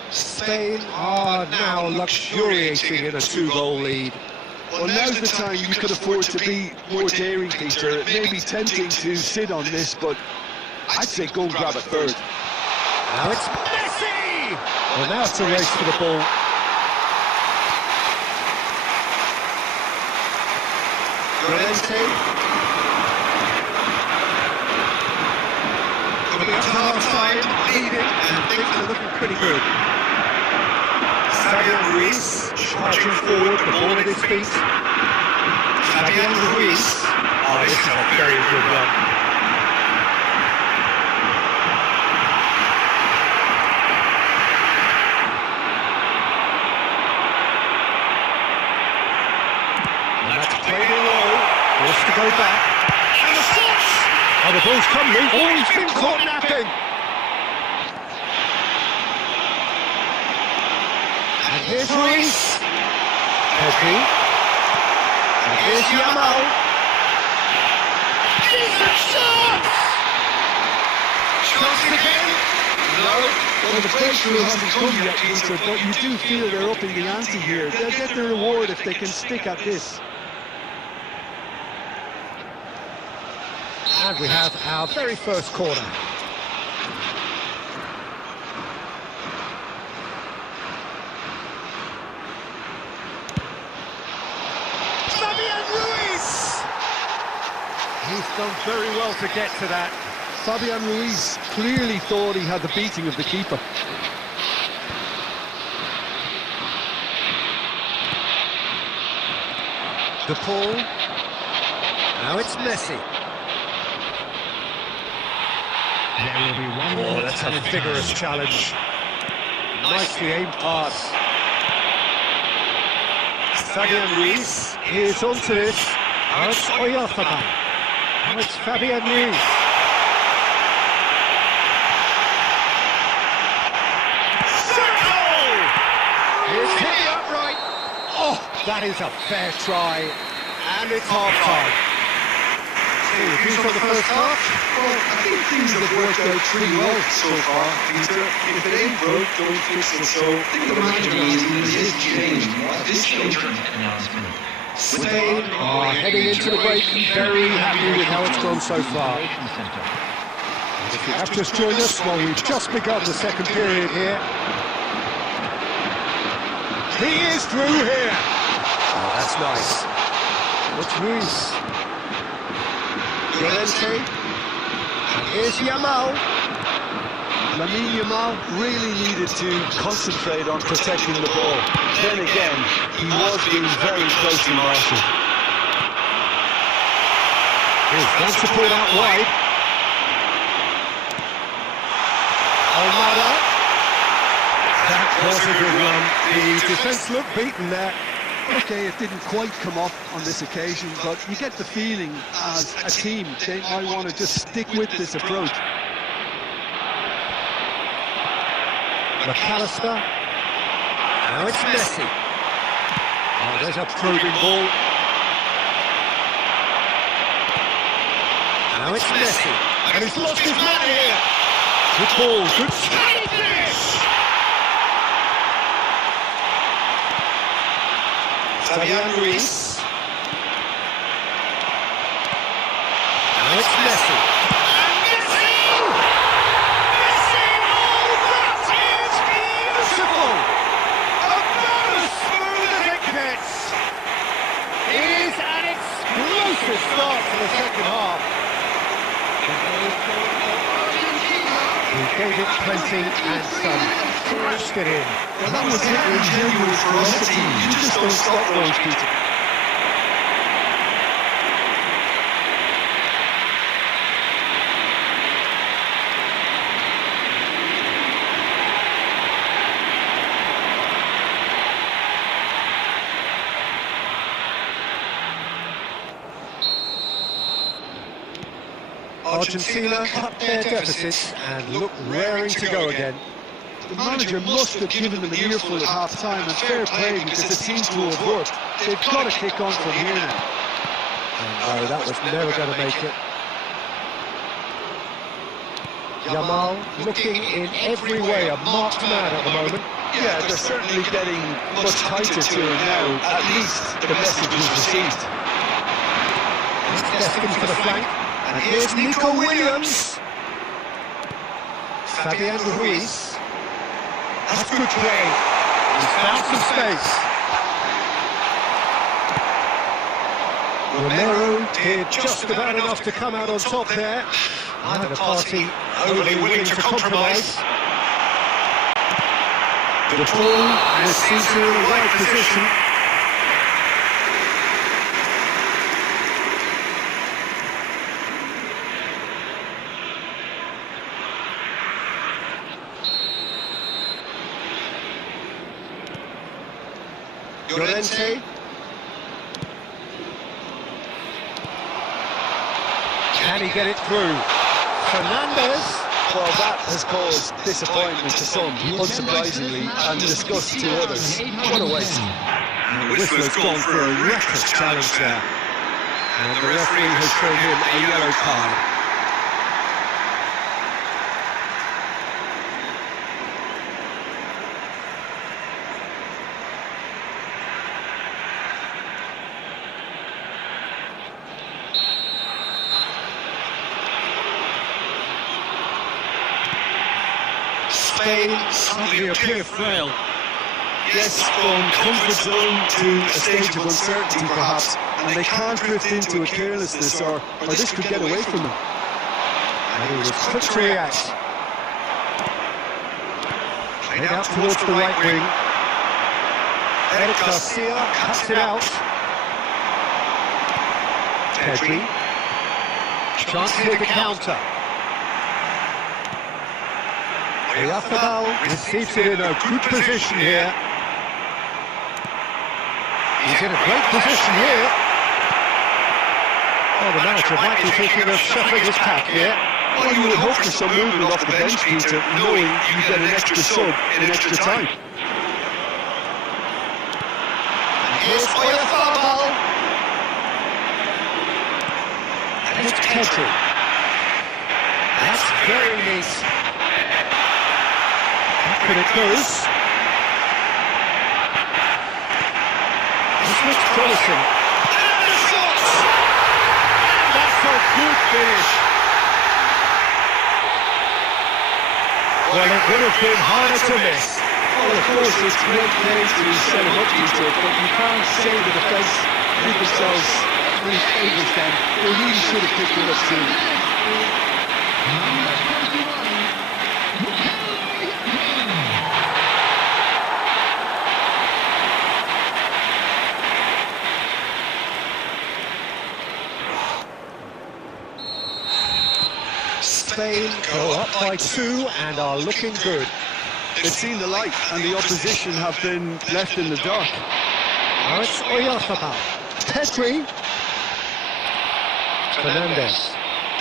Spain are now luxuriating in a 2-goal lead. Well, now's the time you could afford to be more daring, Peter. It may be tempting to sit on this, but I'd say go and grab a third. Now it's Messi! Well, now it's a race for the ball. Llorente. Coming up to half-time, leading, and things are looking pretty good. Fabian Ruiz charging forward, the ball at his feet. Fabian Ruiz. Oh, this is a very good run. And that's played in low. Forced to go back. And the shots! Oh, the ball's come loose. Oh, he's been caught napping. And here's Ruiz. Pedri. And here's Yamal. Decent shot! Shots again? No. Well, the breakthrough hasn't come yet, Peter, but you do feel they're upping the ante here. They'll get the reward if they can stick at this. And we have our very first corner. Fabian Ruiz! He's done very well to get to that. Fabian Ruiz clearly thought he had the beating of the keeper. De Paul. Now it's Messi. Oh, that's a vigorous challenge. Nicely aimed pass. Fabian Ruiz is onto this. Now it's Oyafaba. Now it's Fabian Ruiz. Circle! Here's hit the upright. Oh, that is a fair try. And it's half-time. Views on the first half? Well, I think things have worked out pretty well so far, Peter. If it ain't broke, don't fix it. So I think the manager is changed. This change announcement. Spain are heading into the break, very happy with how it's gone so far. And if you have just joined us, well, we've just begun the second period here. He is through here. Oh, that's nice. What's Ruiz? Llorente. And here's Yamal. Lamine Yamal really needed to concentrate on protecting the ball. Then again, he was being very closely marshaled. Here's one to put out wide. Almada. That was a good run. The defence looked beaten there. Okay, it didn't quite come off on this occasion, but you get the feeling as a team they might want to just stick with this approach. McAllister. Now it's Messi. Oh, there's a probing ball. Now it's Messi, and he's lost his man here. Good ball, good finish. Fabian Ruiz. Now it's Messi. And Messi! Messi! Oh, that is beautiful! About as smooth as it gets. It is an explosive start to the second half. He gave it plenty and some, crashed it in. Well, that was very genuine ferocity. You just don't stop those people. Argentina cut their deficit and look raring to go again. The manager must have given them an earful at half-time, and fair play because it seems to have worked. They've got to kick on from here now. No, that was never going to make it. Yamal looking in every way a marked man at the moment. Yeah, they're certainly getting much tighter to him now. At least the message was received. Destined for the flank. And here's Nico Williams. Fabian Ruiz. That's good play. He's found some space. Romero did just about enough to come out on top there. Neither party overly willing to compromise. The ball is seen to in the right position. Llorente. Can he get it through? Fernandez. Well, that has caused disappointment to some, unsurprisingly, and disgust to others. What a waste. The whistler's gone for a reckless challenge there. And the referee has shown him a yellow card. Spain suddenly appear frail. Yes, from comfort zone to a stage of uncertainty perhaps, and they can't drift into a carelessness or this could get away from them. And he was quick to react. Played out towards the right wing. Eric Garcia cuts it out. Pedri. Chance here to counter. Efootball receives it in a good position here. He's in a great position here. Oh, the manager might be thinking of shuffling his pack here. Well, you would hope for some movement off the bench, Peter, knowing you get an extra sub in extra time. And here's Efootball. And it's Pedri. That's very neat. But it goes. This looks promising. And the shot! And that's a good finish. Well, it would have been harder to miss. Well, of course, it's great play to set him up, Peter, but you can't say the defence did themselves any favours then. They really should have picked it up soon. Spain go up by 2 and are looking good. They've seen the light and the opposition have been left in the dark. Now it's Efootball. Pedri. Fernandez.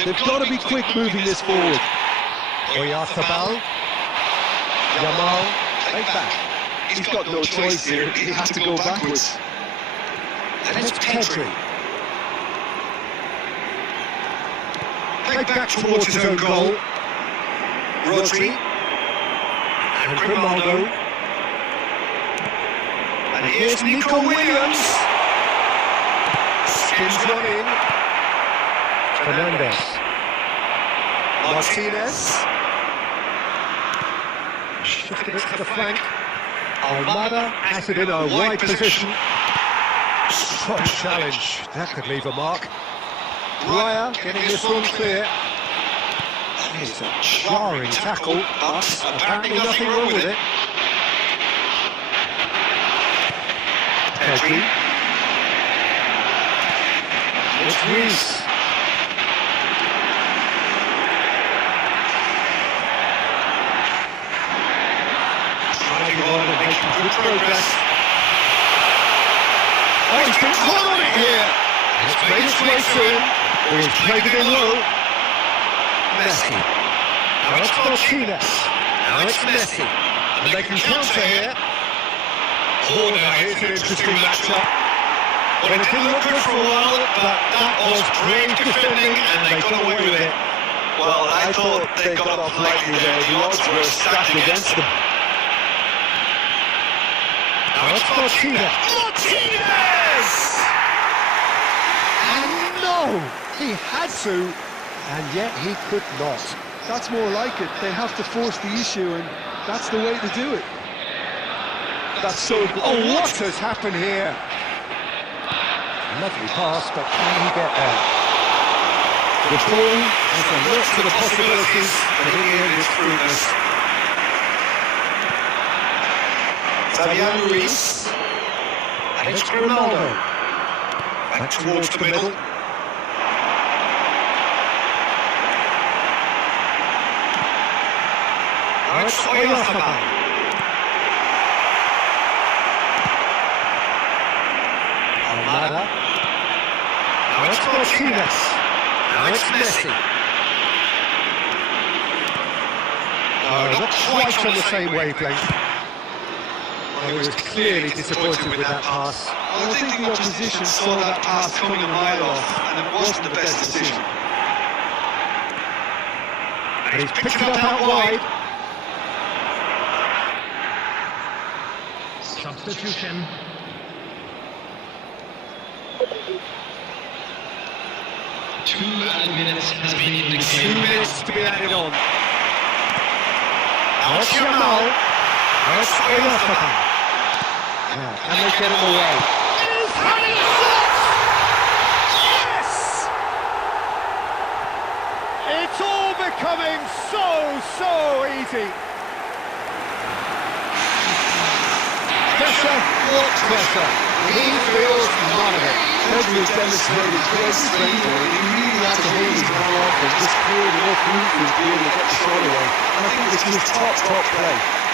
They've got to be quick moving this forward. Efootball. Yamal. Right back. He's got no choice here. He has to go backwards. And it's Pedri. Played back towards his own goal. Rodri. And Grimaldo. And here's Nico Williams. Spins one in. Fernandez. Martinez. Shifted it to the flank. Almada has it in a wide position. Strong challenge. That could leave a mark. Raya getting this one clear. It's a jarring tackle, but apparently nothing wrong with it. Pedri. It's Reese. Driving on and making good progress. Oh, he's been caught on it here. It's made its way through him. Or he's played it in low. Messi. Now it's Martinez. Now it's Messi. And they can counter here. Oh, now here's an interesting matchup. Well, it didn't look good for a while, but that was brave defending, and they got away with it. Well, I thought they got off lightly there. The odds were stacked against them. Now it's Martinez. Martinez! And no! He had to, and yet he could not. That's more like it. They have to force the issue, and that's the way to do it. That's so good. Oh, what has happened here? Lovely pass, but can he get there? The ball has a look to the possibilities, but in the end it's fruitless. Fabian Ruiz. And it's Grimaldo. Back towards the middle. Now it's Oyarzabal. Almada. Now it's Martinez. Now it's Messi. No, Not quite on the same wavelength. Well, he was clearly disappointed with that pass. I think the opposition saw that pass coming a mile off, and it wasn't the best decision. And he's picked it up out wide. Substitution. Two minutes has been 2 indicated. minutes to be added on. Now it's Jamal. Now it's Oyarzabal. Can they get him away? Is having shots! Yes! It's all becoming so easy. Pressure, what pressure? He feels none of it. Pedri has demonstrated great strength there. He really had to hold his ball off and just cleared enough room for his to be able to get the shot away. And I think it's just top play.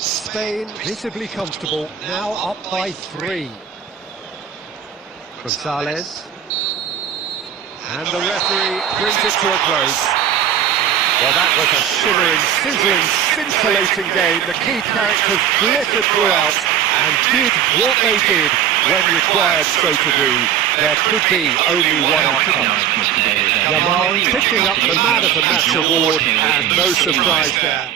Spain visibly comfortable, now up by 3. Gonzalez. And the referee brings it to a close. Well, that was a shimmering, sizzling, scintillating game. The key characters glittered throughout and did what they did when required so to do. There could be only one outcome. Jamal picking up the Man of the Match award, and no surprise there.